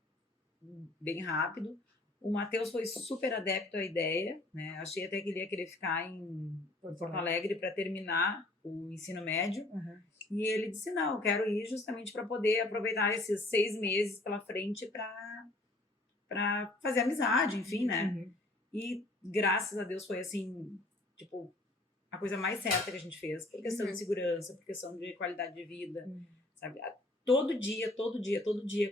bem rápido. O Matheus foi super adepto à ideia, né? Achei até que ele ia querer ficar em Porto Alegre para terminar o ensino médio. E ele disse, não, eu quero ir justamente para poder aproveitar esses 6 meses pela frente para fazer amizade, enfim, né? E graças a Deus foi assim, tipo, a coisa mais certa que a gente fez, por questão de segurança, por questão de qualidade de vida, sabe? Todo dia,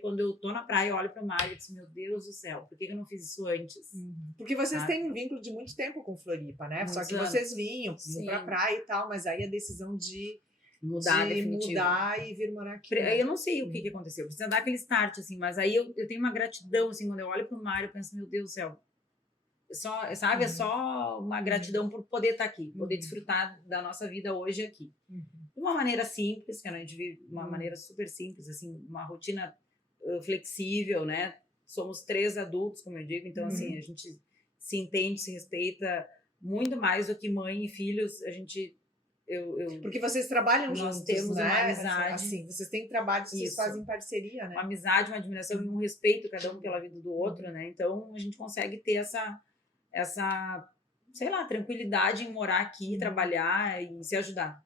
quando eu tô na praia, eu olho pro mar e digo, meu Deus do céu, por que eu não fiz isso antes? Porque vocês têm um vínculo de muito tempo com Floripa, né? Só que vocês vinham pra praia e tal, mas aí a decisão de mudar e vir morar aqui. Eu não sei o que aconteceu, precisa dar aquele start, assim, mas aí eu tenho uma gratidão, assim, quando eu olho pro mar, eu penso, meu Deus do céu, sabe, é só uma gratidão por poder estar aqui, poder desfrutar da nossa vida hoje aqui. De uma maneira simples, que a gente vive de uma maneira super simples, assim, uma rotina flexível, né? Somos 3 adultos, como eu digo, então, assim, a gente se entende, se respeita muito mais do que mãe e filhos, a gente... Porque vocês trabalham nós juntos, temos né? uma amizade. Assim, vocês têm trabalho, vocês fazem parceria, né? Uma amizade, uma admiração e um respeito, cada um pela vida do outro, né? Então, a gente consegue ter essa sei lá, tranquilidade em morar aqui, trabalhar e se ajudar.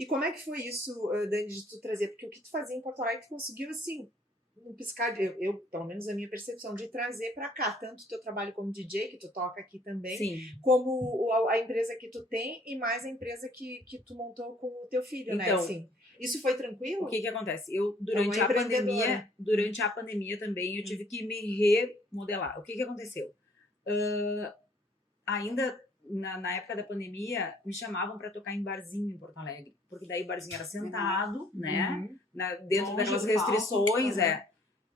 E como é que foi isso, Dani, de tu trazer? Porque o que tu fazia em Porto Alegre, tu conseguiu, assim, um piscar de... Eu, pelo menos a minha percepção, de trazer pra cá, tanto o teu trabalho como DJ, que tu toca aqui também, como a empresa que tu tem e mais a empresa que tu montou com o teu filho, né? Assim, isso foi tranquilo? O que acontece? Eu, durante a pandemia também, eu tive que me remodelar. O que aconteceu? Ainda na época da pandemia, me chamavam para tocar em barzinho em Porto Alegre, porque daí o barzinho era sentado, né? Dentro daquelas restrições,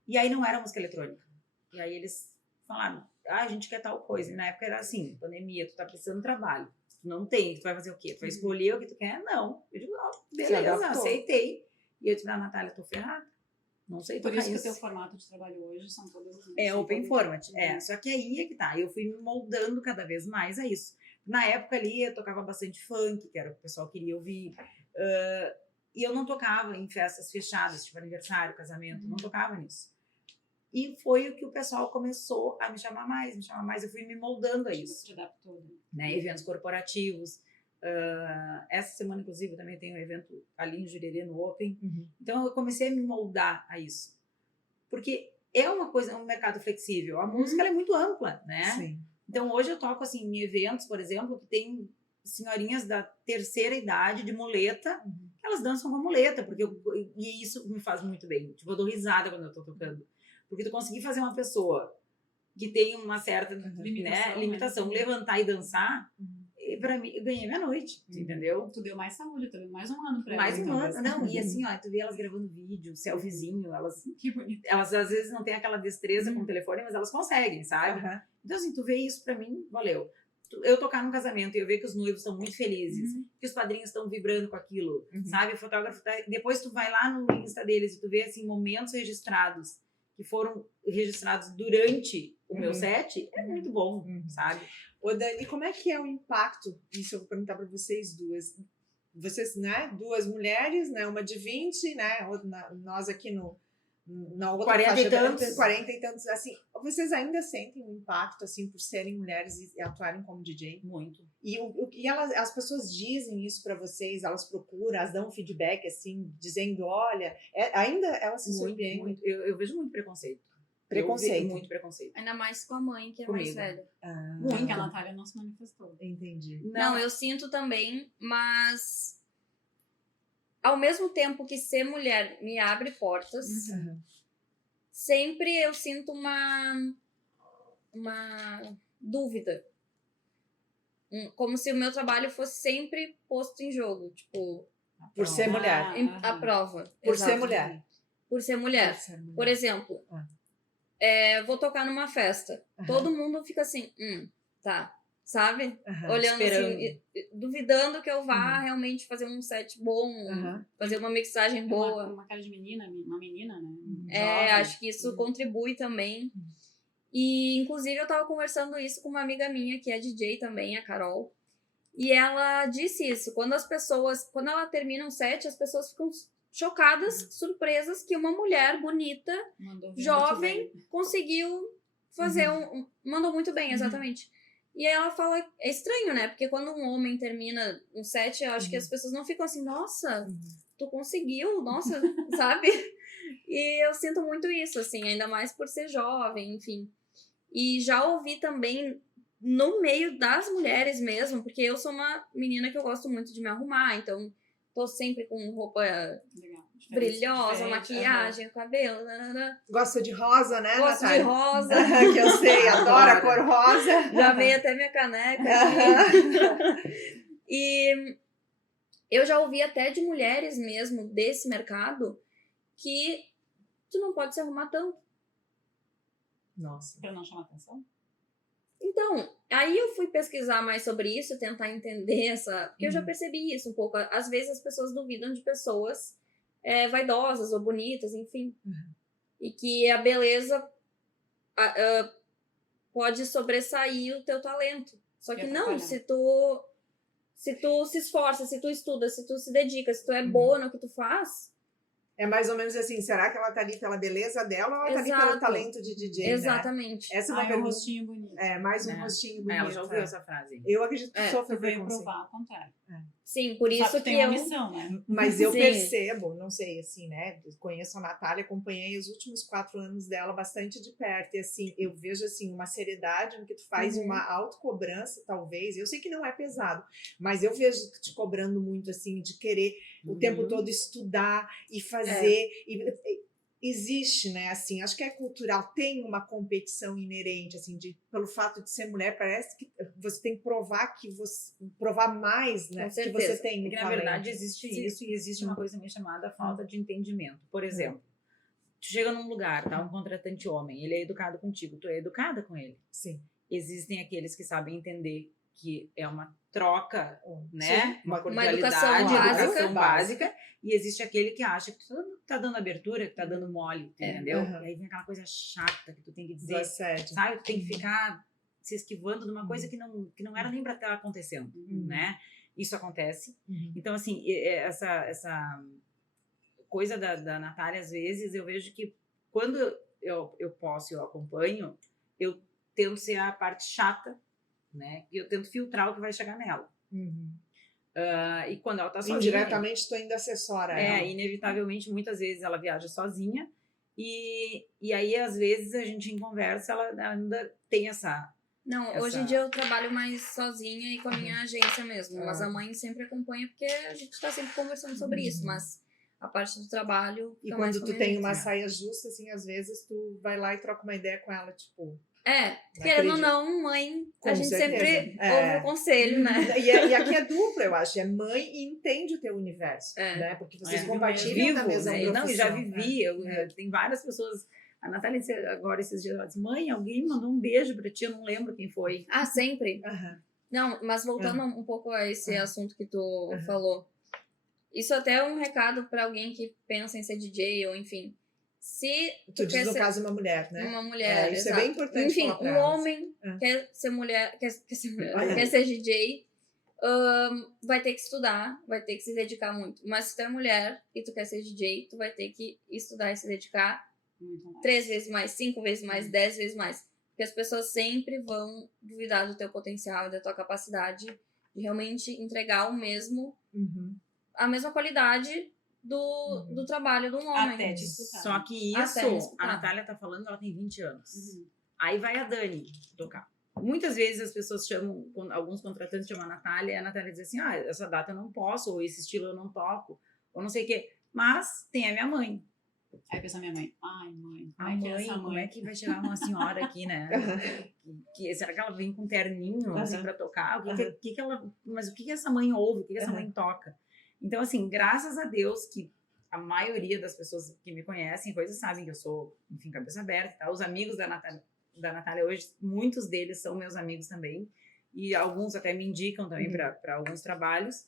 E aí não era música eletrônica. E aí eles falaram, a gente quer tal coisa. E na época era assim, pandemia, tu tá precisando de trabalho. Tu não tem, tu vai fazer o quê? Tu vai escolher o que tu quer? Não. Eu digo, beleza, aceitei. E eu disse, Natália, tô ferrada. Não sei tocar isso. Por isso que o teu formato de trabalho hoje são todas as músicas. É open format. Só que aí é que tá. Eu fui me moldando cada vez mais a isso. Na época ali, eu tocava bastante funk, que era o que o pessoal queria ouvir. E eu não tocava em festas fechadas, tipo aniversário, casamento. Não tocava nisso. E foi o que o pessoal começou a me chamar mais. Eu fui me moldando a isso. Te adaptou. Né? Eventos corporativos. Essa semana, inclusive, também tem um evento ali em Jurerê, no Open. Então, eu comecei a me moldar a isso. Porque é uma coisa, é um mercado flexível. A música ela é muito ampla, né? Sim. Então, hoje eu toco, assim, em eventos, por exemplo, que tem senhorinhas da terceira idade, de muleta, elas dançam com muleta, e isso me faz muito bem. Tipo, eu dou risada quando eu tô tocando. Porque tu conseguir fazer uma pessoa que tem uma certa limitação levantar e dançar, pra mim, eu ganhei minha noite, entendeu? Tu deu mais saúde, tu deu mais um ano pra ela. Mais um ano, não. E assim, ó, tu vê elas gravando vídeo, selfiezinho, Que bonito. elas às vezes não têm aquela destreza com o telefone, mas elas conseguem, sabe? Então, assim, tu vê isso pra mim, valeu. Eu tocar num casamento e eu ver que os noivos estão muito felizes, que os padrinhos estão vibrando com aquilo, sabe? O fotógrafo depois tu vai lá no Insta deles e tu vê, assim, momentos registrados que foram registrados durante o meu set, é muito bom, sabe? Ô, Dani, como é que é o impacto? Isso eu vou perguntar para vocês duas. Vocês, né? Duas mulheres, né? Uma de 20, né? Nós aqui na outra 40 e tantos. 40 e tantos. Assim, vocês ainda sentem um impacto, assim, por serem mulheres e atuarem como DJ? Muito. E as pessoas dizem isso para vocês, elas procuram, elas dão um feedback, assim, dizendo, olha, ainda elas se surpreendem. Muito. Eu vejo muito preconceito. Muito preconceito. Ainda mais com a mãe, que é mais velha. Porque a Natália não se manifestou. Entendi. Não, eu sinto também, mas ao mesmo tempo que ser mulher me abre portas, sempre eu sinto uma dúvida. Como se o meu trabalho fosse sempre posto em jogo, tipo... Por ser mulher. A prova. Por ser mulher. Por ser mulher. Por exemplo... vou tocar numa festa. Todo mundo fica assim, tá, sabe? Olhando assim, duvidando que eu vá realmente fazer um set bom, fazer uma mixagem boa. Uma cara de menina, uma menina, né? Acho que isso contribui também. E, inclusive, eu tava conversando isso com uma amiga minha, que é DJ também, a Carol. E ela disse isso, quando ela termina um set, as pessoas ficam chocadas, surpresas que uma mulher bonita, jovem, conseguiu fazer mandou muito bem, exatamente. E aí ela fala, é estranho, né? Porque quando um homem termina um set, eu acho que as pessoas não ficam assim, nossa, tu conseguiu, nossa, sabe? E eu sinto muito isso, assim, ainda mais por ser jovem, enfim. E já ouvi também no meio das mulheres mesmo, porque eu sou uma menina que eu gosto muito de me arrumar, então tô sempre com roupa brilhosa, maquiagem, cabelo. Gosta de rosa, né, Gosto Natália? de rosa. Que eu sei, adoro a cor rosa. Já veio até minha caneca. E eu já ouvi até de mulheres mesmo desse mercado que tu não pode se arrumar tanto. Nossa. Pra não chamar atenção? Então, aí eu fui pesquisar mais sobre isso, tentar entender porque eu já percebi isso um pouco. Às vezes as pessoas duvidam de pessoas vaidosas ou bonitas, enfim. E que a beleza pode sobressair o teu talento. Só que não, se tu se esforça, se tu estuda, se tu se dedica, se tu é boa no que tu faz... É mais ou menos assim, será que ela tá ali pela beleza dela ou ela tá ali pelo talento de DJ, exatamente. Essa é uma pergunta. Um rostinho bonito. Mais um rostinho bonito. Ela já ouviu essa frase. Eu acredito que sofre tu veio preconceito. provar ao contrário. Sim, por isso que tem uma missão, né? Mas eu percebo, não sei, assim, né? Conheço a Natália, acompanhei os últimos 4 anos dela bastante de perto. E assim, eu vejo assim, uma seriedade no que tu faz, uma autocobrança, talvez. Eu sei que não é pesado, mas eu vejo te cobrando muito, assim, de querer o tempo todo estudar e fazer. Existe, né, assim, acho que é cultural, tem uma competição inerente, assim, pelo fato de ser mulher, parece que você tem que provar mais, né, que você tem. Porque, na verdade, existe isso e existe uma coisa também chamada falta de entendimento. Por exemplo, tu chega num lugar, tá, um contratante homem, ele é educado contigo, tu é educada com ele. Sim. Existem aqueles que sabem entender que é uma troca, né? Uma educação básica. E existe aquele que acha que tu tá dando abertura, que tá dando mole, entendeu? E aí vem aquela coisa chata que tu tem que dizer, sabe? Tu tem que ficar se esquivando de uma coisa que não era nem pra estar acontecendo, né? Isso acontece. Então, assim, essa coisa da Natália, às vezes, eu vejo que quando eu acompanho, eu tento ser a parte chata, né? E eu tento filtrar o que vai chegar nela. E quando ela tá sozinha... Indiretamente, tu ainda assessora ela. Inevitavelmente, muitas vezes ela viaja sozinha. E aí, às vezes, a gente em conversa, ela ainda tem essa... Não, hoje em dia eu trabalho mais sozinha e com a minha agência mesmo. Mas a mãe sempre acompanha, porque a gente tá sempre conversando sobre isso. Mas a parte do trabalho... E quando tu tem uma saia justa, assim, às vezes tu vai lá e troca uma ideia com ela, tipo... querendo ou não, mãe, com a gente certeza. sempre ouve o conselho, né? E aqui é duplo, eu acho. É mãe e entende o teu universo, né? Porque vocês compartilham da mesma profissão. Não, eu já vivi. Tem várias pessoas... A Natália disse agora esses dias, ela disse, mãe, alguém mandou um beijo pra ti, eu não lembro quem foi. Sempre? Não, mas voltando um pouco a esse assunto que tu falou. Isso até é um recado pra alguém que pensa em ser DJ ou enfim... Se tu diz no caso uma mulher, né? Uma mulher, isso exato. É bem importante. Enfim, um homem quer ser mulher, quer ser DJ, vai ter que estudar, vai ter que se dedicar muito. Mas se tu é mulher e tu quer ser DJ, tu vai ter que estudar e se dedicar 3 vezes mais, 5 vezes mais, 10 vezes mais. Porque as pessoas sempre vão duvidar do teu potencial, da tua capacidade de realmente entregar o mesmo, a mesma qualidade do trabalho de um homem. Até disputar. Só que isso, a Natália tá falando, ela tem 20 anos. Aí vai a Dani tocar. Muitas vezes as pessoas chamam, alguns contratantes chamam a Natália, e a Natália diz assim, essa data eu não posso, ou esse estilo eu não toco, ou não sei o quê. Mas tem a minha mãe. Aí pensa a minha mãe, mãe, como é que vai chegar uma senhora aqui, né? Será que ela vem com um terninho, assim, pra tocar? Mas o que essa mãe ouve? O que essa mãe toca? Então, assim, graças a Deus que a maioria das pessoas que me conhecem, sabem que eu sou, enfim, cabeça aberta, tá? Os amigos da Natália hoje, muitos deles são meus amigos também, e alguns até me indicam também para alguns trabalhos,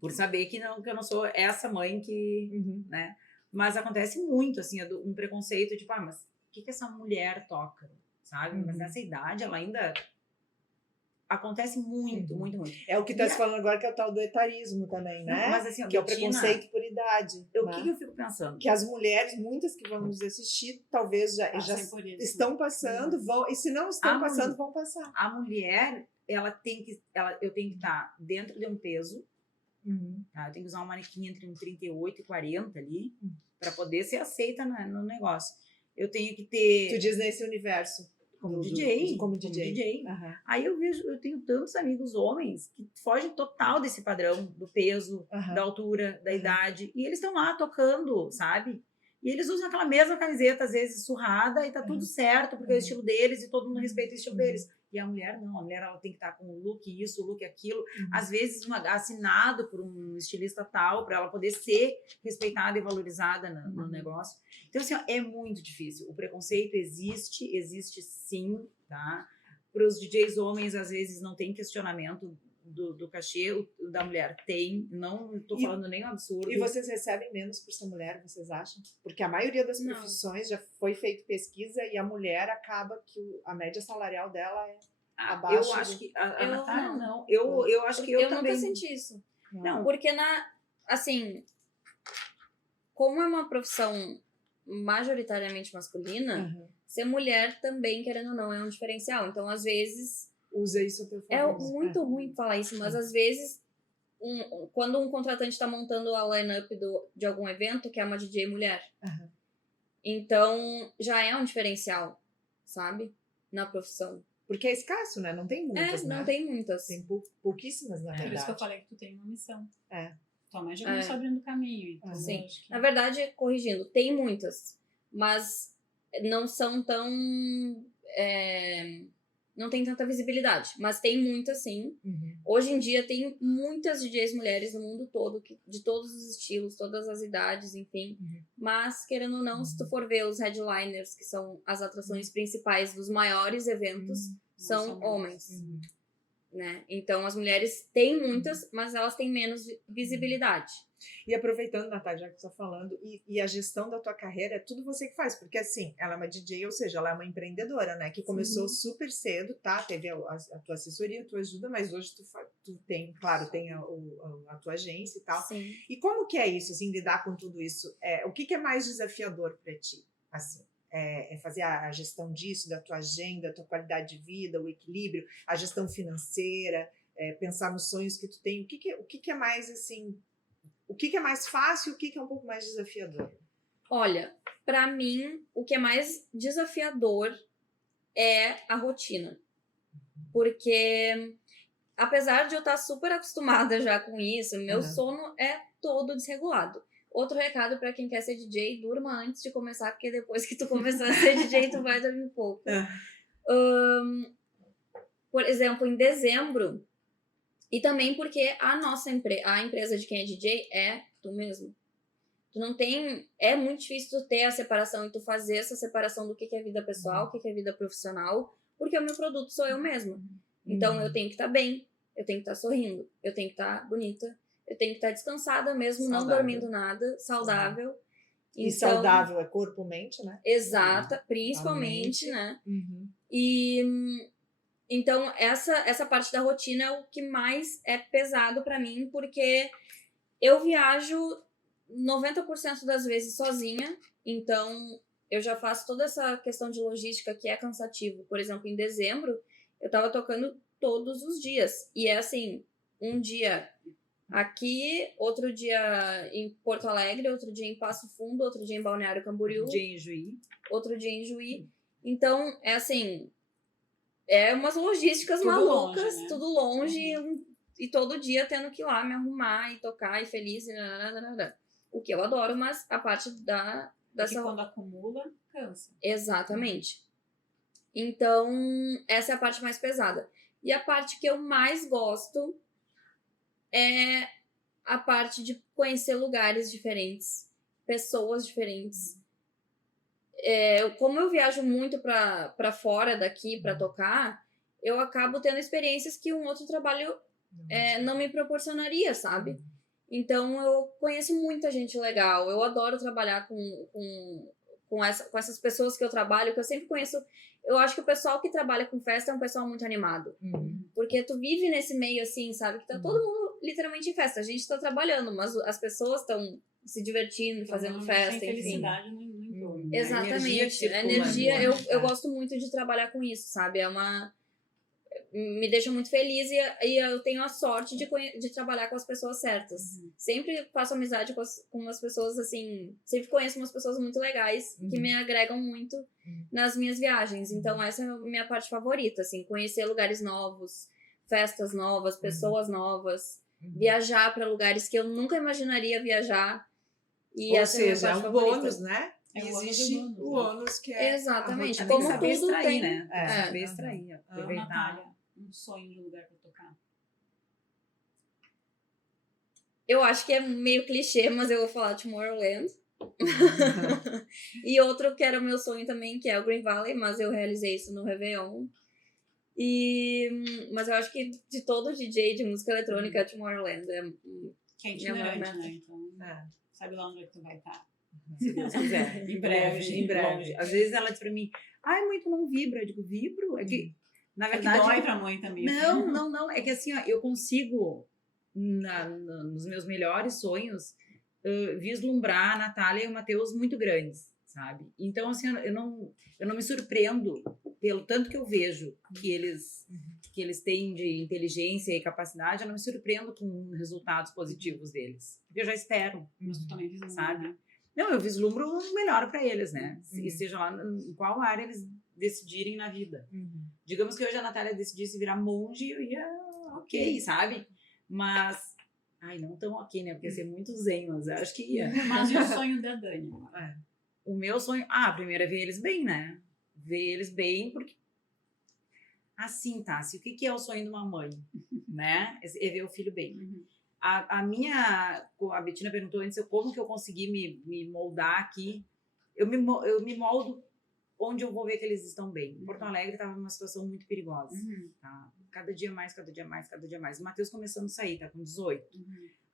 por saber que eu não sou essa mãe que, né? Mas acontece muito, assim, um preconceito, tipo, mas o que essa mulher toca, sabe? Mas nessa idade, ela ainda... Acontece muito, muito, muito. É o que tá se falando agora, que é o tal do etarismo também, né? Mas, assim, que é o preconceito por idade. O que eu fico pensando? Que as mulheres, muitas que vão nos assistir, talvez já estão passando, e se não estão passando, vão passar. A mulher, eu tenho que estar dentro de um peso, tá? Eu tenho que usar um manequim entre 38 e 40 ali, para poder ser aceita no negócio. Eu tenho que ter... Tu diz nesse universo. Como DJ. Aí eu tenho tantos amigos homens que fogem total desse padrão do peso, da altura, da idade. E eles estão lá tocando, sabe? E eles usam aquela mesma camiseta, às vezes surrada, e tá tudo certo, porque é o estilo deles e todo mundo respeita o estilo deles. E a mulher não, a mulher ela tem que estar com o look isso, o look aquilo. Às vezes assinado por um estilista tal, para ela poder ser respeitada e valorizada no negócio. Então, assim, é muito difícil. O preconceito existe sim, tá? Para os DJs homens, às vezes, não tem questionamento do cachê, o da mulher tem, não estou falando nem um absurdo. E vocês recebem menos por ser mulher, vocês acham? Porque a maioria das profissões já foi feita pesquisa e a mulher acaba que a média salarial dela é abaixo. Eu acho que a Natália não. Eu acho que eu também. Nunca senti isso. Não. Porque assim, como é uma profissão majoritariamente masculina, ser mulher também, querendo ou não, é um diferencial. Então, às vezes... Usa isso a teu favor. É muito ruim falar isso, mas às vezes, quando um contratante está montando a line-up de algum evento, que é uma DJ mulher, então já é um diferencial, sabe? Na profissão. Porque é escasso, né? Não tem muitas, né? Não tem muitas. Tem pouquíssimas, na verdade. Por isso que eu falei que tu tem uma missão. Tua mãe já começou abrindo caminho. Então sim. Na verdade, corrigindo, tem muitas, mas não são tão... não tem tanta visibilidade, mas tem muitas sim. Hoje em dia tem muitas DJs mulheres no mundo todo, de todos os estilos, todas as idades, enfim. Mas, querendo ou não, se tu for ver os headliners, que são as atrações principais dos maiores eventos, são homens. Né? Então, as mulheres têm muitas, mas elas têm menos visibilidade. E aproveitando, Natália, já que tu tá falando, e a gestão da tua carreira, é tudo você que faz, porque assim, ela é uma DJ, ou seja, ela é uma empreendedora, né, que começou super cedo, tá, teve a tua assessoria, a tua ajuda, mas hoje tu tem, claro, tem a tua agência e tal. Sim. E como que é isso, assim, lidar com tudo isso? O que é mais desafiador pra ti, assim? fazer a gestão disso, da tua agenda, da tua qualidade de vida, o equilíbrio, a gestão financeira, pensar nos sonhos que tu tem? O que é mais assim, o que é mais fácil e o que é um pouco mais desafiador? Olha, para mim, o que é mais desafiador é a rotina. Porque, apesar de eu estar super acostumada já com isso, meu sono é todo desregulado. Outro recado para quem quer ser DJ, durma antes de começar, porque depois que tu começar a ser DJ, tu vai dormir pouco. Por exemplo, em dezembro, e também porque a empresa de quem é DJ é tu mesmo. Tu não tem... É muito difícil tu ter a separação e tu fazer essa separação do que é vida pessoal, o que é vida profissional, porque o meu produto sou eu mesma. Então, eu tenho que estar bem, eu tenho que estar sorrindo, eu tenho que estar bonita, eu tenho que estar descansada mesmo, não dormindo nada, saudável. E então, saudável é corpo, mente, né? Exata, principalmente, né? E... Então, essa parte da rotina é o que mais é pesado pra mim, porque eu viajo 90% das vezes sozinha, então eu já faço toda essa questão de logística que é cansativo. Por exemplo, em dezembro, eu tava tocando todos os dias. E é assim, um dia aqui, outro dia em Porto Alegre, outro dia em Passo Fundo, outro dia em Balneário Camboriú. Outro dia em Juí. Outro dia em Juí. Então, é assim... É umas logísticas tudo malucas, longe, né? tudo longe, e todo dia tendo que ir lá me arrumar e tocar e feliz e nananana. O que eu adoro, mas a parte dessa... quando acumula, cansa. Exatamente. Então, essa é a parte mais pesada. E a parte que eu mais gosto é a parte de conhecer lugares diferentes, pessoas diferentes. Como eu viajo muito pra fora daqui pra tocar, eu acabo tendo experiências que um outro trabalho não me proporcionaria, sabe? Então eu conheço muita gente legal, eu adoro trabalhar com essas pessoas que eu trabalho, que eu sempre conheço. Eu acho que o pessoal que trabalha com festa é um pessoal muito animado, porque tu vive nesse meio assim, sabe? Que tá todo mundo literalmente em festa, a gente tá trabalhando, mas as pessoas estão se divertindo, fazendo festa, tem enfim. Felicidade no entorno. Exatamente. A energia, eu gosto muito de trabalhar com isso, sabe? Me deixa muito feliz e eu tenho a sorte de trabalhar com as pessoas certas. Sempre faço amizade com as pessoas, assim... Sempre conheço umas pessoas muito legais que me agregam muito nas minhas viagens. Então, essa é a minha parte favorita, assim. Conhecer lugares novos, festas novas, pessoas novas. Viajar para lugares que eu nunca imaginaria viajar. E ou essa seja, é a minha parte é um favorita. bônus, né? Existe o ônus que é... Exatamente. Como Como saber tudo extrair, tem... né? Saber extrair. Aproveitar. Natália, um sonho de lugar pra tocar. Eu acho que é meio clichê, mas eu vou falar Tomorrowland. E outro que era o meu sonho também, que é o Green Valley, mas eu realizei isso no Réveillon. Mas eu acho que de todo DJ de música eletrônica, Tomorrowland que é itinerante, né? Então, sabe lá onde é que tu vai estar. Se Deus quiser. Em breve. Longe. Às vezes ela diz pra mim, muito não vibra. Eu digo, vibro? É que, na verdade... É que dói pra mãe também. Não. É que assim, ó, eu consigo, nos meus melhores sonhos, vislumbrar a Natália e o Matheus muito grandes, sabe? Então, assim, eu não me surpreendo pelo tanto que eu vejo que eles têm de inteligência e capacidade, eu não me surpreendo com resultados positivos deles. Porque eu já espero. Mas tu também vislumbra, sabe? Né? Não, eu vislumbro o melhor para eles, né? E seja lá em qual área eles decidirem na vida. Digamos que hoje a Natália decidisse virar monge, eu ia ok, sabe? Mas, não tão ok, né? Porque ia ser muito zen, mas eu acho que ia. Mas e o sonho da Dani? O meu sonho, primeiro é ver eles bem, né? Ver eles bem, porque assim, Tassi, o que é o sonho de uma mãe, né? É ver o filho bem. A Betina perguntou antes como que eu consegui me moldar aqui. Eu me moldo onde eu vou ver que eles estão bem. Porto Alegre estava numa situação muito perigosa. Tá? Cada dia mais. O Matheus começando a sair, tá com 18.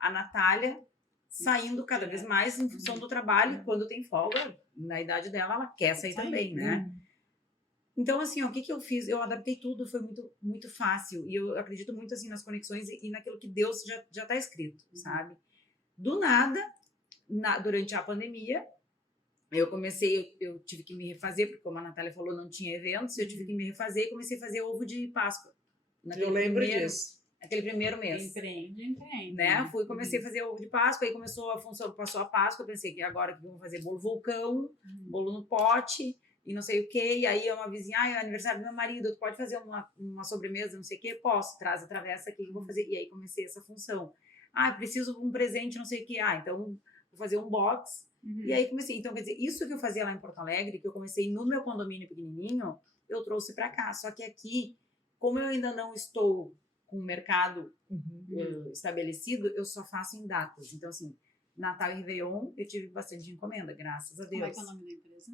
A Natália saindo cada vez mais em função do trabalho. Quando tem folga, na idade dela, ela quer sair também, né? Então, assim, o que eu fiz? Eu adaptei tudo, foi muito, muito fácil. E eu acredito muito, assim, nas conexões e naquilo que Deus já tá escrito, sabe? Do nada, durante a pandemia, eu tive que me refazer, porque como a Natália falou, não tinha eventos, eu tive que me refazer e comecei a fazer ovo de Páscoa. Eu lembro disso. Aquele primeiro mês. Empreende. Né? Comecei a fazer ovo de Páscoa, aí começou a função, passou a Páscoa, eu pensei que agora que eu vou fazer bolo vulcão, bolo no pote, e não sei o quê, e aí uma vizinha, é aniversário do meu marido, tu pode fazer uma sobremesa, não sei o quê? Posso, traz a travessa aqui que eu vou fazer. E aí comecei essa função. Preciso de um presente, não sei o quê. Então vou fazer um box. E aí comecei. Então, quer dizer, isso que eu fazia lá em Porto Alegre, que eu comecei no meu condomínio pequenininho, eu trouxe para cá. Só que aqui, como eu ainda não estou com o mercado estabelecido, eu só faço em datas. Então, assim, Natal e Réveillon, eu tive bastante encomenda, graças a Deus. Como é que é o nome da empresa?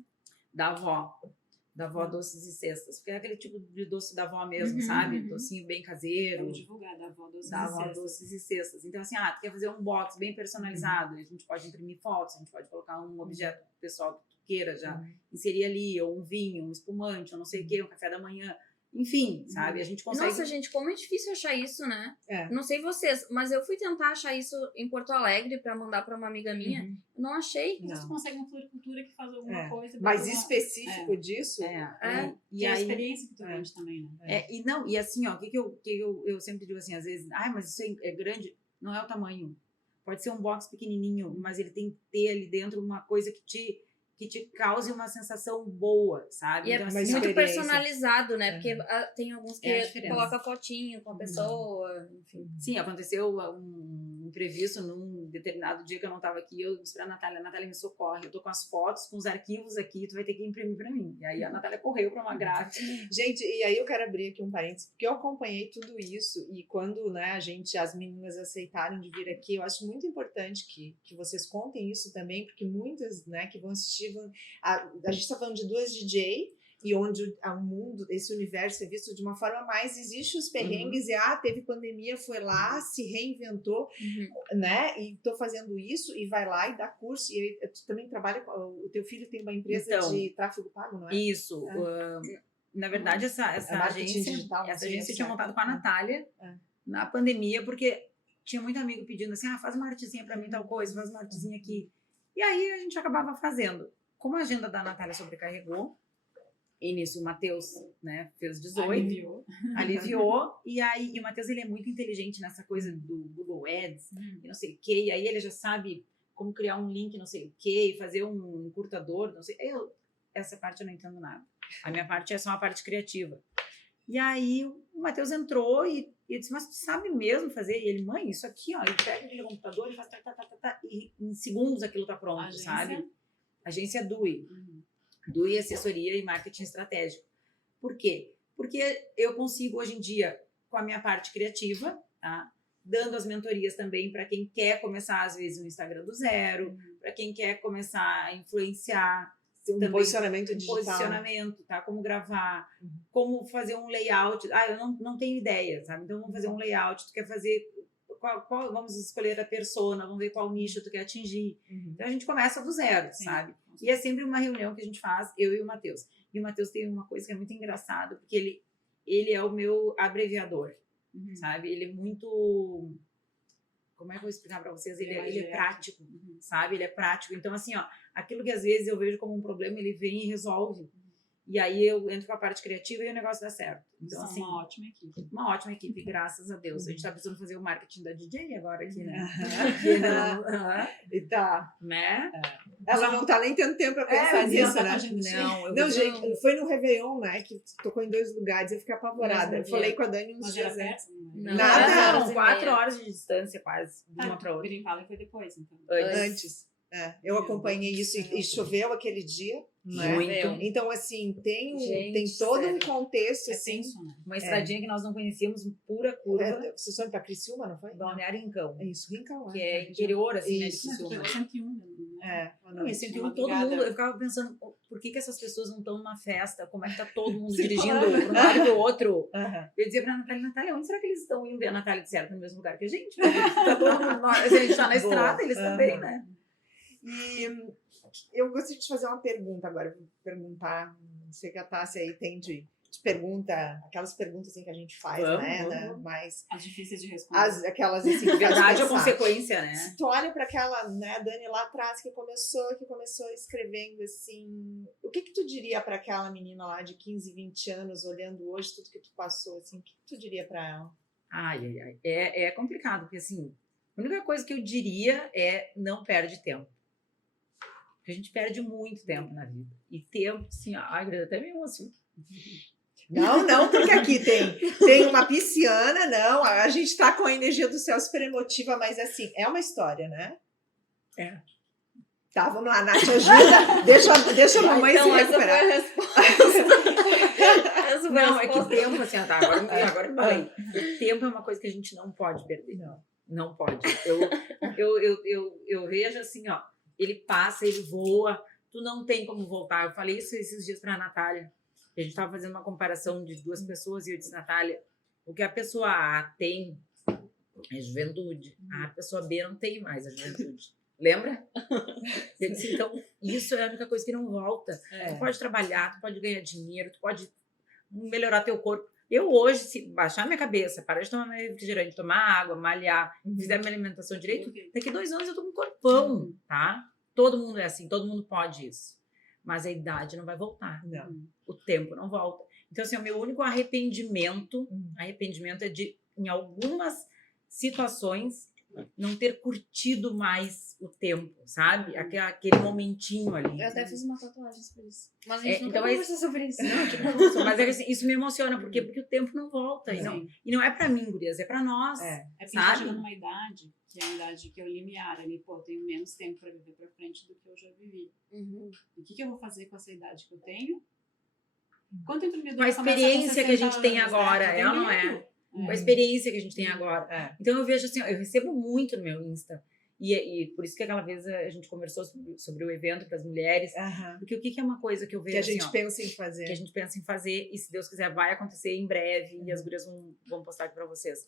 Da avó Doces e Cestas, porque é aquele tipo de doce da avó mesmo, sabe? Docinho bem caseiro. Vamos divulgar da avó Doces e Cestas. Então, assim, tu quer fazer um box bem personalizado, a gente pode imprimir fotos, a gente pode colocar um objeto pessoal que tu queira já inserir ali, ou um vinho, um espumante, ou não sei o quê, um café da manhã. Enfim, sabe? A gente consegue... Nossa, gente, como é difícil achar isso, né? Não sei vocês, mas eu fui tentar achar isso em Porto Alegre pra mandar pra uma amiga minha. Não achei. Mas tu consegue uma floricultura que faz alguma coisa. Mas específico disso? E a experiência que tu vende também, né? E assim, ó, o que eu sempre digo assim, às vezes, mas isso é grande. Não é o tamanho. Pode ser um box pequenininho, mas ele tem que ter ali dentro uma coisa que te cause uma sensação boa, sabe? E então, é muito personalizado, né? Porque tem alguns que colocam fotinho com a pessoa, enfim. Sim, aconteceu um imprevisto num determinado dia que eu não estava aqui, eu disse pra Natália, me socorre, eu tô com as fotos, com os arquivos aqui, tu vai ter que imprimir pra mim. E aí a Natália correu pra uma gráfica. Gente, e aí eu quero abrir aqui um parênteses, porque eu acompanhei tudo isso, e quando, né, as meninas aceitaram de vir aqui, eu acho muito importante que vocês contem isso também, porque muitas, né, que vão assistir, a gente está falando de duas DJ, e onde o mundo, esse universo é visto de uma forma mais, existe os perrengues, e teve pandemia, foi lá, se reinventou, né, e tô fazendo isso, e vai lá e dá curso, e tu também trabalha, o teu filho tem uma empresa de tráfego pago, não é? Isso, na verdade essa agência, digital, essa agência tinha montado com a Natália na pandemia, porque tinha muito amigo pedindo assim, faz uma artezinha pra mim, tal coisa, faz uma artezinha aqui, e aí a gente acabava fazendo. Como a agenda da Natália sobrecarregou, e nisso o Matheus, né, fez 18, aliviou, e aí o Matheus, ele é muito inteligente nessa coisa do Google Ads, e não sei o quê, e aí ele já sabe como criar um link, não sei o quê, e fazer um encurtador, não sei, essa parte eu não entendo nada, a minha parte é só uma parte criativa. E aí o Matheus entrou e disse, mas tu sabe mesmo fazer? E ele, mãe, isso aqui, ó, ele pega aquele computador e faz e em segundos aquilo tá pronto, sabe? Agência DUI. DUI, assessoria e marketing estratégico. Por quê? Porque eu consigo hoje em dia, com a minha parte criativa, dando as mentorias também para quem quer começar, às vezes, um Instagram do zero, para quem quer começar a influenciar. Um posicionamento digital. Posicionamento, como gravar, como fazer um layout. Eu não tenho ideia, sabe? Então, vamos fazer um layout. Tu quer fazer... vamos escolher a persona, vamos ver qual nicho tu quer atingir. Então, a gente começa do zero, sabe? E é sempre uma reunião que a gente faz, eu e o Matheus. E o Matheus tem uma coisa que é muito engraçada, porque ele é o meu abreviador, sabe? Ele é muito... Como é que eu vou explicar para vocês? Ele é prático, sabe? Ele é prático. Então, assim, aquilo que às vezes eu vejo como um problema, ele vem e resolve. E aí eu entro com a parte criativa e o negócio dá certo. Então, assim, uma ótima equipe. Uma ótima equipe, graças a Deus. A gente tá precisando fazer o marketing da DJ agora aqui, né? E tá. Né? Ela não tá nem tendo tempo pra pensar nisso, né? Não, gente, foi no Réveillon, né? Que tocou em 2 lugares, eu fiquei apavorada. Eu falei com a Dani uns dias antes. Nada, eram 4 horas de distância quase, de uma pra outra. O foi depois, então. Antes. Eu acompanhei isso e choveu aquele dia. Muito. Então, assim, tem todo um contexto, assim. Uma estradinha que nós não conhecíamos, pura curva. Vocês foram pra Criciúma, não foi? Balneário Rincão. É isso, Rincão. Que é interior, assim, né, de Criciúma. 101, né? Não, e 101, todo mundo, eu ficava pensando, por que essas pessoas não estão numa festa? Como é que tá todo mundo dirigindo para um lado e pro outro? Eu dizia pra Natália, onde será que eles estão indo? E a Natália de certo no mesmo lugar que a gente. Tá todo mundo, a gente tá na estrada, eles também, né? E eu gostaria de fazer uma pergunta agora, vou perguntar, não sei que a Tássia aí tem de pergunta, aquelas perguntas assim que a gente faz, né? Mas as difíceis de responder. Aquelas assim que verdade ou consequência, né? Se tu olha para aquela, né, Dani lá atrás que começou escrevendo assim, o que tu diria para aquela menina lá de 15, 20 anos, olhando hoje tudo que tu passou, assim, o que tu diria para ela? Ai. É complicado, porque assim, a única coisa que eu diria é não perde tempo. Porque a gente perde muito tempo na vida. E tempo, assim, ai, até me emociono. Não, porque aqui tem uma pisciana, não, a gente tá com a energia do céu super emotiva, mas assim, é uma história, né? É. Tá, vamos lá, Nath, ajuda, deixa a mamãe se recuperar. Não, é que o tempo, assim, tá, agora eu falei. O tempo é uma coisa que a gente não pode perder. Não pode. Eu vejo assim, ó, ele passa, ele voa, tu não tem como voltar. Eu falei isso esses dias pra Natália. A gente estava fazendo uma comparação de duas pessoas e eu disse, Natália, o que a pessoa A tem é juventude, a pessoa B não tem mais a juventude. Lembra? Eu disse, então, isso é a única coisa que não volta. Tu pode trabalhar, tu pode ganhar dinheiro, tu pode melhorar teu corpo. Eu hoje, se baixar minha cabeça, parar de tomar meu refrigerante, tomar água, malhar, fizer minha alimentação direito, daqui 2 anos eu tô com um corpão, tá? Todo mundo é assim, todo mundo pode isso. Mas a idade não vai voltar. Não. O tempo não volta. Então, assim, o meu único arrependimento é de, em algumas situações, não ter curtido mais o tempo, sabe? Aquele momentinho ali. Eu até fiz uma tatuagem sobre isso. Mas a gente nunca então conversou sobre isso. Mas assim, isso me emociona. Por quê? Porque o tempo não volta. E não é pra mim, gurias, é pra nós. É porque a gente chega numa idade, que é a idade que é o limiar ali, pô, eu tenho menos tempo pra viver pra frente do que eu já vivi. E o que eu vou fazer com essa idade que eu tenho? Quanto empreendedor com a experiência que a gente tem agora, é ou não é? Com a experiência que a gente tem agora. Então eu vejo assim, eu recebo muito no meu Insta. E por isso que aquela vez a gente conversou sobre o evento para as mulheres. Porque o que é uma coisa que eu vejo que a gente assim, pensa em fazer. Que a gente pensa em fazer, e se Deus quiser vai acontecer em breve, e as gurias vão postar aqui para vocês.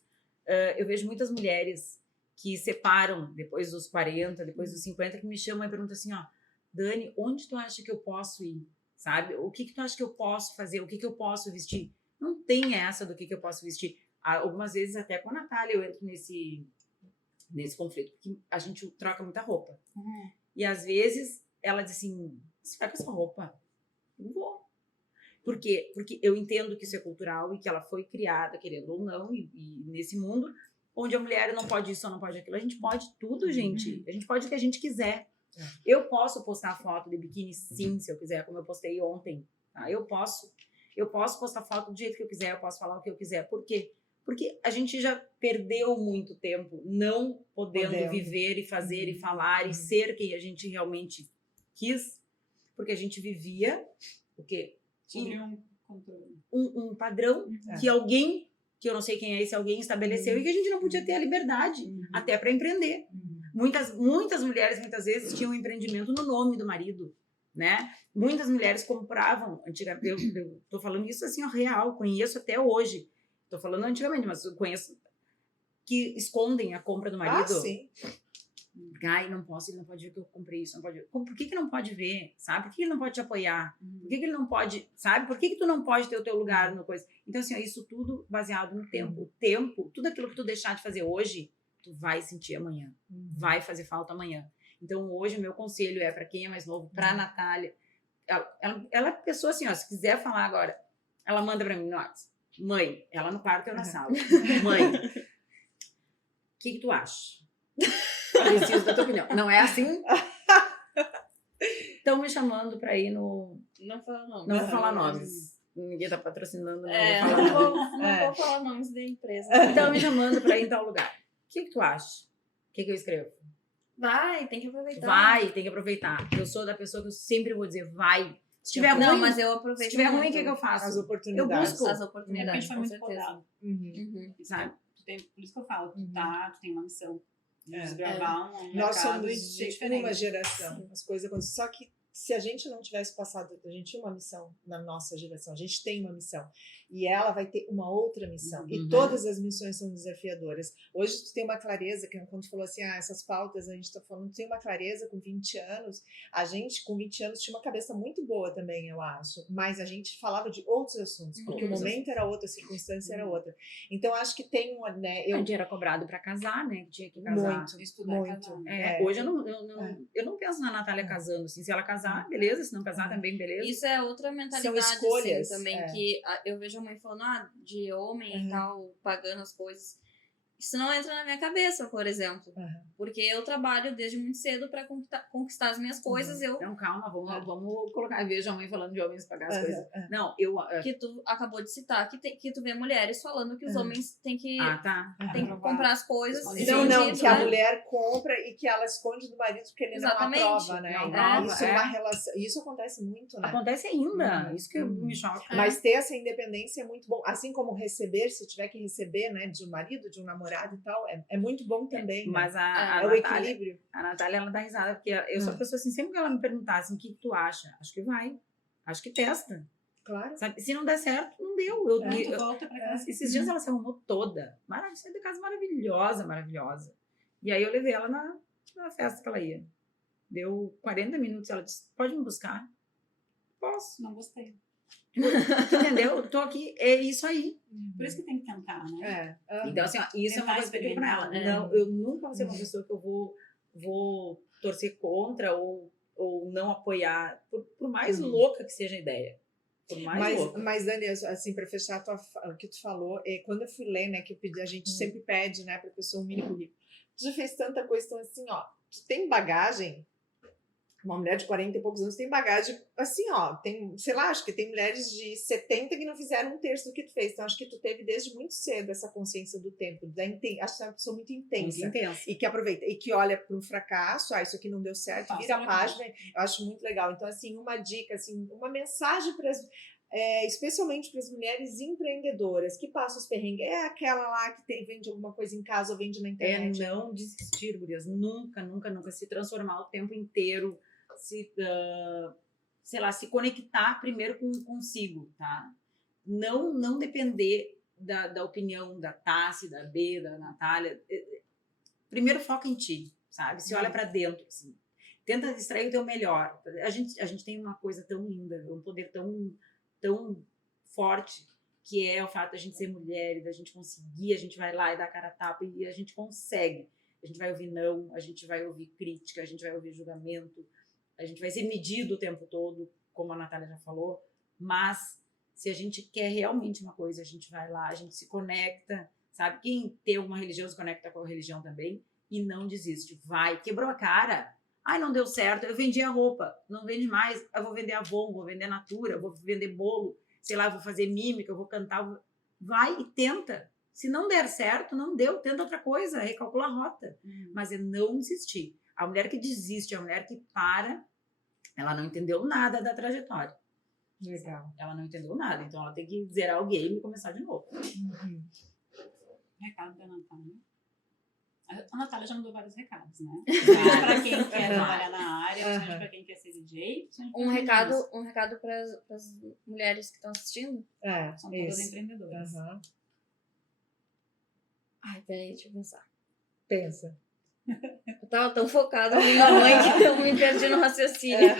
Eu vejo muitas mulheres que separam depois dos 40, depois dos 50, que me chamam e perguntam assim, ó, Dani, onde tu acha que eu posso ir? Sabe? O que tu acha que eu posso fazer? O que eu posso vestir? Não tem essa do que eu posso vestir. Algumas vezes até com a Natália eu entro nesse conflito, porque a gente troca muita roupa. E às vezes ela diz assim, você vai com essa roupa? Eu vou. Por quê? Porque eu entendo que isso é cultural e que ela foi criada, querendo ou não, e nesse mundo onde a mulher não pode isso ou não pode aquilo. A gente pode tudo, gente. A gente pode o que a gente quiser. Eu posso postar foto de biquíni, sim, se eu quiser, como eu postei ontem. Tá? Eu posso postar foto do jeito que eu quiser, eu posso falar o que eu quiser. Por quê? Porque a gente já perdeu muito tempo não podendo viver e fazer e falar e ser quem a gente realmente quis, porque a gente vivia o quê? Um padrão que alguém, que eu não sei quem é esse alguém, estabeleceu e que a gente não podia ter a liberdade até para empreender. Muitas mulheres, muitas vezes, tinham um empreendimento no nome do marido, né? Muitas mulheres compravam, antigamente, eu tô falando isso assim, ó, real, conheço até hoje. Tô falando antigamente, mas eu conheço que escondem a compra do marido. Sim. Ai, não posso, ele não pode ver que eu comprei isso, não pode ver. Por que não pode ver, sabe? Por que ele não pode te apoiar? Por que ele não pode, sabe? Por que tu não pode ter o teu lugar no coisa? Então, assim, ó, isso tudo baseado no tempo. O tempo, tudo aquilo que tu deixar de fazer hoje, tu vai sentir amanhã. Vai fazer falta amanhã. Então, hoje, o meu conselho é para quem é mais novo, pra Natália. Ela é pessoa assim, ó, se quiser falar agora, ela manda pra mim, nossa, mãe, ela no quarto, eu na sala. Mãe, o que tu acha? Preciso da tua opinião. Não é assim? Estão me chamando pra ir no... Não fala nomes. Não vou falar nomes. Ninguém tá patrocinando. Não vou falar nomes da empresa. Estão me chamando pra ir em tal lugar. O que tu acha? O que eu escrevo? Vai, tem que aproveitar. Vai, tem que aproveitar. Eu sou da pessoa que eu sempre vou dizer, vai. Se tiver ruim... Não, mas eu aproveito. Se tiver ruim, o que eu faço? As oportunidades. Eu busco. As oportunidades, a gente foi muito podado. Sabe? Por isso que eu falo, tu tem uma missão. Desbravar Nós somos uma geração. As coisas acontecem. Só que se a gente não tivesse passado, a gente tinha uma missão na nossa geração, a gente tem uma missão, e ela vai ter uma outra missão, e todas as missões são desafiadoras. Hoje tu tem uma clareza, que quando tu falou assim, essas pautas a gente tá falando, tu tem uma clareza com 20 anos, a gente com 20 anos tinha uma cabeça muito boa também, eu acho, mas a gente falava de outros assuntos, porque o momento era outro, a circunstância era outra. Então acho que tem uma, né, A gente era cobrado para casar, né, tinha que casar. Muito, estudar, muito. Hoje eu não penso na Natália casando, assim, se ela casar, beleza, se não casar também, beleza. Isso é outra mentalidade, são escolhas, assim, também, que eu vejo a mãe falando, de homem e tal, pagando as coisas. Isso não entra na minha cabeça, por exemplo. Porque eu trabalho desde muito cedo para conquistar as minhas coisas. Então, calma, vamos colocar. Veja a mãe falando de homens pagar as coisas. Não, que tu acabou de citar, que tu vê mulheres falando que os homens têm que, têm que comprar as coisas. Não, que a mulher compra e que ela esconde do marido porque ele Exatamente. não aprova, né? Isso é uma relação. Isso acontece muito, né? Acontece ainda. Isso que me choca. Mas ter essa independência é muito bom. Assim como receber, se tiver que receber, né, de um marido, de um namorado e tal, é muito bom também. Mas né? a o Natália, equilíbrio. A Natália, ela dá risada, porque eu sou a pessoa assim, sempre que ela me perguntasse o que tu acha, acho que vai. Acho que testa. Claro. Sabe? Se não der certo, não deu. Tu volta pra casa. Esses dias ela se arrumou toda. Saiu de casa maravilhosa. E aí eu levei ela na festa que ela ia. Deu 40 minutos, ela disse, pode me buscar? Posso. Não gostei. Entendeu? Eu tô aqui, é isso aí. Por isso que tem que tentar, né? Então, assim, isso é uma coisa que eu digo pra ela. Não, eu nunca vou ser uma pessoa que eu vou torcer contra ou não apoiar, por mais louca que seja a ideia. Por mais louca. Mas, Dani, assim, para fechar o que tu falou, quando eu fui ler, né, que eu pedi, a gente sempre pede, né, pra pessoa um mini currículo. Tu já fez tanta coisa, então assim, ó, tu tem bagagem. Uma mulher de 40 e poucos anos tem bagagem, assim, ó, tem, sei lá, acho que tem mulheres de 70 que não fizeram um terço do que tu fez. Então, acho que tu teve desde muito cedo essa consciência do tempo. Acho que você é uma pessoa muito intensa. E que aproveita, e que olha para um fracasso, isso aqui não deu certo, vira a página. Eu acho muito legal. Então, assim, uma dica, assim, uma mensagem para especialmente para as mulheres empreendedoras que passam os perrengues. É aquela lá que vende alguma coisa em casa ou vende na internet. Não desistir, gurias. Nunca se transformar o tempo inteiro. Se conectar primeiro consigo, tá? Não depender da opinião da Tassi, da B, da Natália. Primeiro foca em ti, sabe? Se olha pra dentro, assim. Tenta extrair o teu melhor. A gente tem uma coisa tão linda, um poder tão forte, que é o fato da gente ser mulher e da gente conseguir, a gente vai lá e dá a cara a tapa e a gente consegue. A gente vai ouvir não, a gente vai ouvir crítica, a gente vai ouvir julgamento, a gente vai ser medido o tempo todo, como a Natália já falou, mas se a gente quer realmente uma coisa, a gente vai lá, a gente se conecta, sabe? Quem tem uma religião se conecta com a religião também e não desiste. Vai, quebrou a cara. Ai, não deu certo, eu vendi a roupa, não vende mais, eu vou vender Avon, vou vender Natura, vou vender bolo, sei lá, vou fazer mímica, eu vou cantar. Vai e tenta. Se não der certo, não deu, tenta outra coisa, recalcula a rota. Mas é não desistir. A mulher que desiste, a mulher que para, ela não entendeu nada da trajetória. Legal. Ela não entendeu nada, então ela tem que zerar o game e começar de novo. Recado da Natália. A Natália já mandou vários recados, né? Para quem quer trabalhar na área, principalmente para quem quer ser DJ. Um recado para as mulheres que estão assistindo? São todas empreendedoras. Ai, peraí, deixa eu pensar. Pensa. Eu tava tão focada ouvindo a mãe que eu me perdi no raciocínio.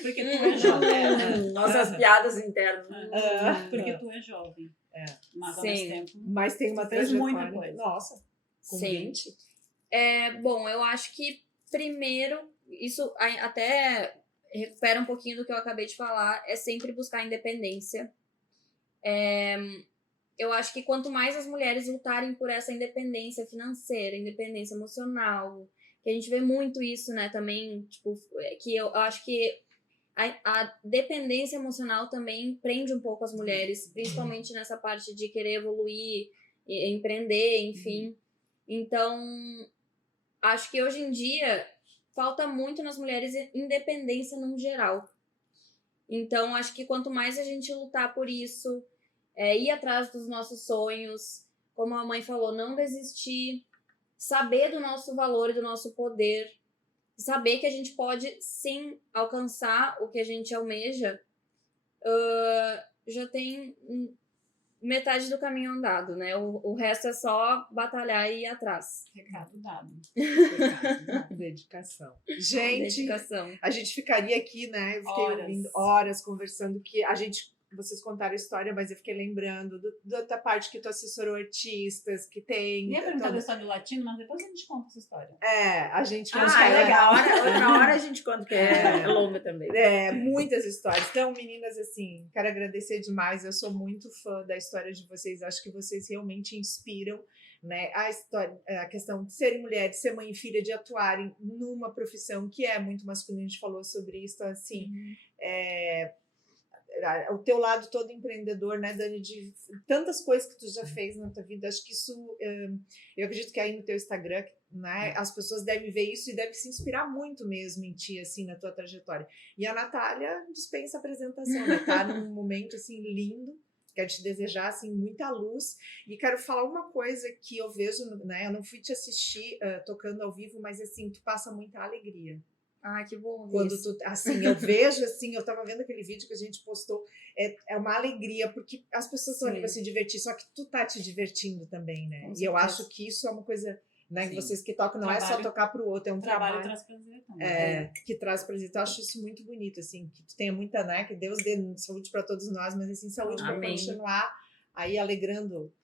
Porque tu é jovem. Nossas piadas internas. Porque tu é jovem. Mas ao Sim. mesmo tempo. Mas tem uma fez trajetória. muita coisa. Nossa. Com Sim. 20. Bom, eu acho que primeiro, isso até recupera um pouquinho do que eu acabei de falar, é sempre buscar independência. Eu acho que quanto mais as mulheres lutarem por essa independência financeira, independência emocional, que a gente vê muito isso, né, também, tipo, que eu acho que a dependência emocional também prende um pouco as mulheres, principalmente nessa parte de querer evoluir, empreender, enfim. Então, acho que hoje em dia falta muito nas mulheres independência no geral. Então, acho que quanto mais a gente lutar por isso, ir atrás dos nossos sonhos, como a mãe falou, não desistir, saber do nosso valor e do nosso poder, saber que a gente pode, sim, alcançar o que a gente almeja, já tem metade do caminho andado, né? O resto é só batalhar e ir atrás. Recado dado. Dedicação. Gente, Dedicação. a gente ficaria aqui, né? Eu fiquei ouvindo horas conversando que vocês contaram a história, mas eu fiquei lembrando da parte que tu assessorou artistas, que tem... Ia perguntar da história do latino, mas depois a gente conta essa história. A gente... é legal. Outra hora a gente conta, que é longa também. Muitas histórias. Então, meninas, assim, quero agradecer demais. Eu sou muito fã da história de vocês. Acho que vocês realmente inspiram, né? A questão de serem mulheres, de ser mãe e filha, de atuarem numa profissão que é muito masculina. A gente falou sobre isso, então, assim... o teu lado todo empreendedor, né, Dani, de tantas coisas que tu já fez na tua vida, acho que isso, eu acredito que aí no teu Instagram, né, as pessoas devem ver isso e devem se inspirar muito mesmo em ti, assim, na tua trajetória. E a Natália dispensa apresentação, né, tá num momento, assim, lindo. Quero te desejar, assim, muita luz. E quero falar uma coisa que eu vejo, né, eu não fui te assistir tocando ao vivo, mas, assim, tu passa muita alegria. Ah, que bom. Quando tu, assim, eu vejo, assim, eu tava vendo aquele vídeo que a gente postou, é uma alegria, porque as pessoas estão ali pra se divertir, só que tu tá te divertindo também, né? E eu acho que isso é uma coisa, né, que vocês que tocam, não é só tocar pro outro, é um trabalho. Traz prazer também. Que traz prazer. Então, eu acho isso muito bonito, assim, que tu tenha muita, né, que Deus dê saúde pra todos nós, mas, assim, saúde pra continuar aí alegrando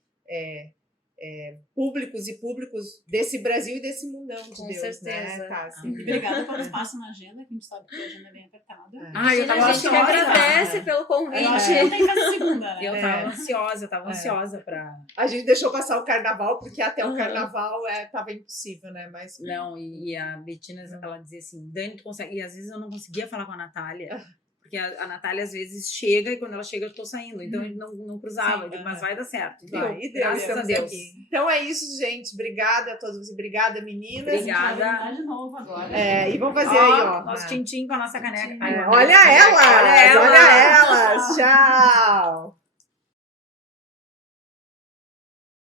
públicos e públicos desse Brasil e desse mundão de Com Deus, certeza. né? Tá, assim. Obrigada pelo espaço na agenda, que a gente sabe que a agenda é bem apertada. Eu tava a gente que agradece pelo convite. Eu acho que não tem casa segunda, né? Eu tava ansiosa pra... A gente deixou passar o carnaval, porque até o carnaval tava impossível, né? Mas... Não, e a Betina, ela dizia assim, Dani, tu consegue... E às vezes eu não conseguia falar com a Natália, porque a Natália às vezes chega e quando ela chega eu tô saindo, então a gente não cruzava. Eu digo, mas vai dar certo. Vai, graças a Deus. Então é isso, gente. Obrigada a todos vocês. Obrigada, meninas. Obrigada. De novo agora. E vamos fazer aí, ó. Nosso tintim com a nossa caneca. Olha elas! Olha elas! Tchau!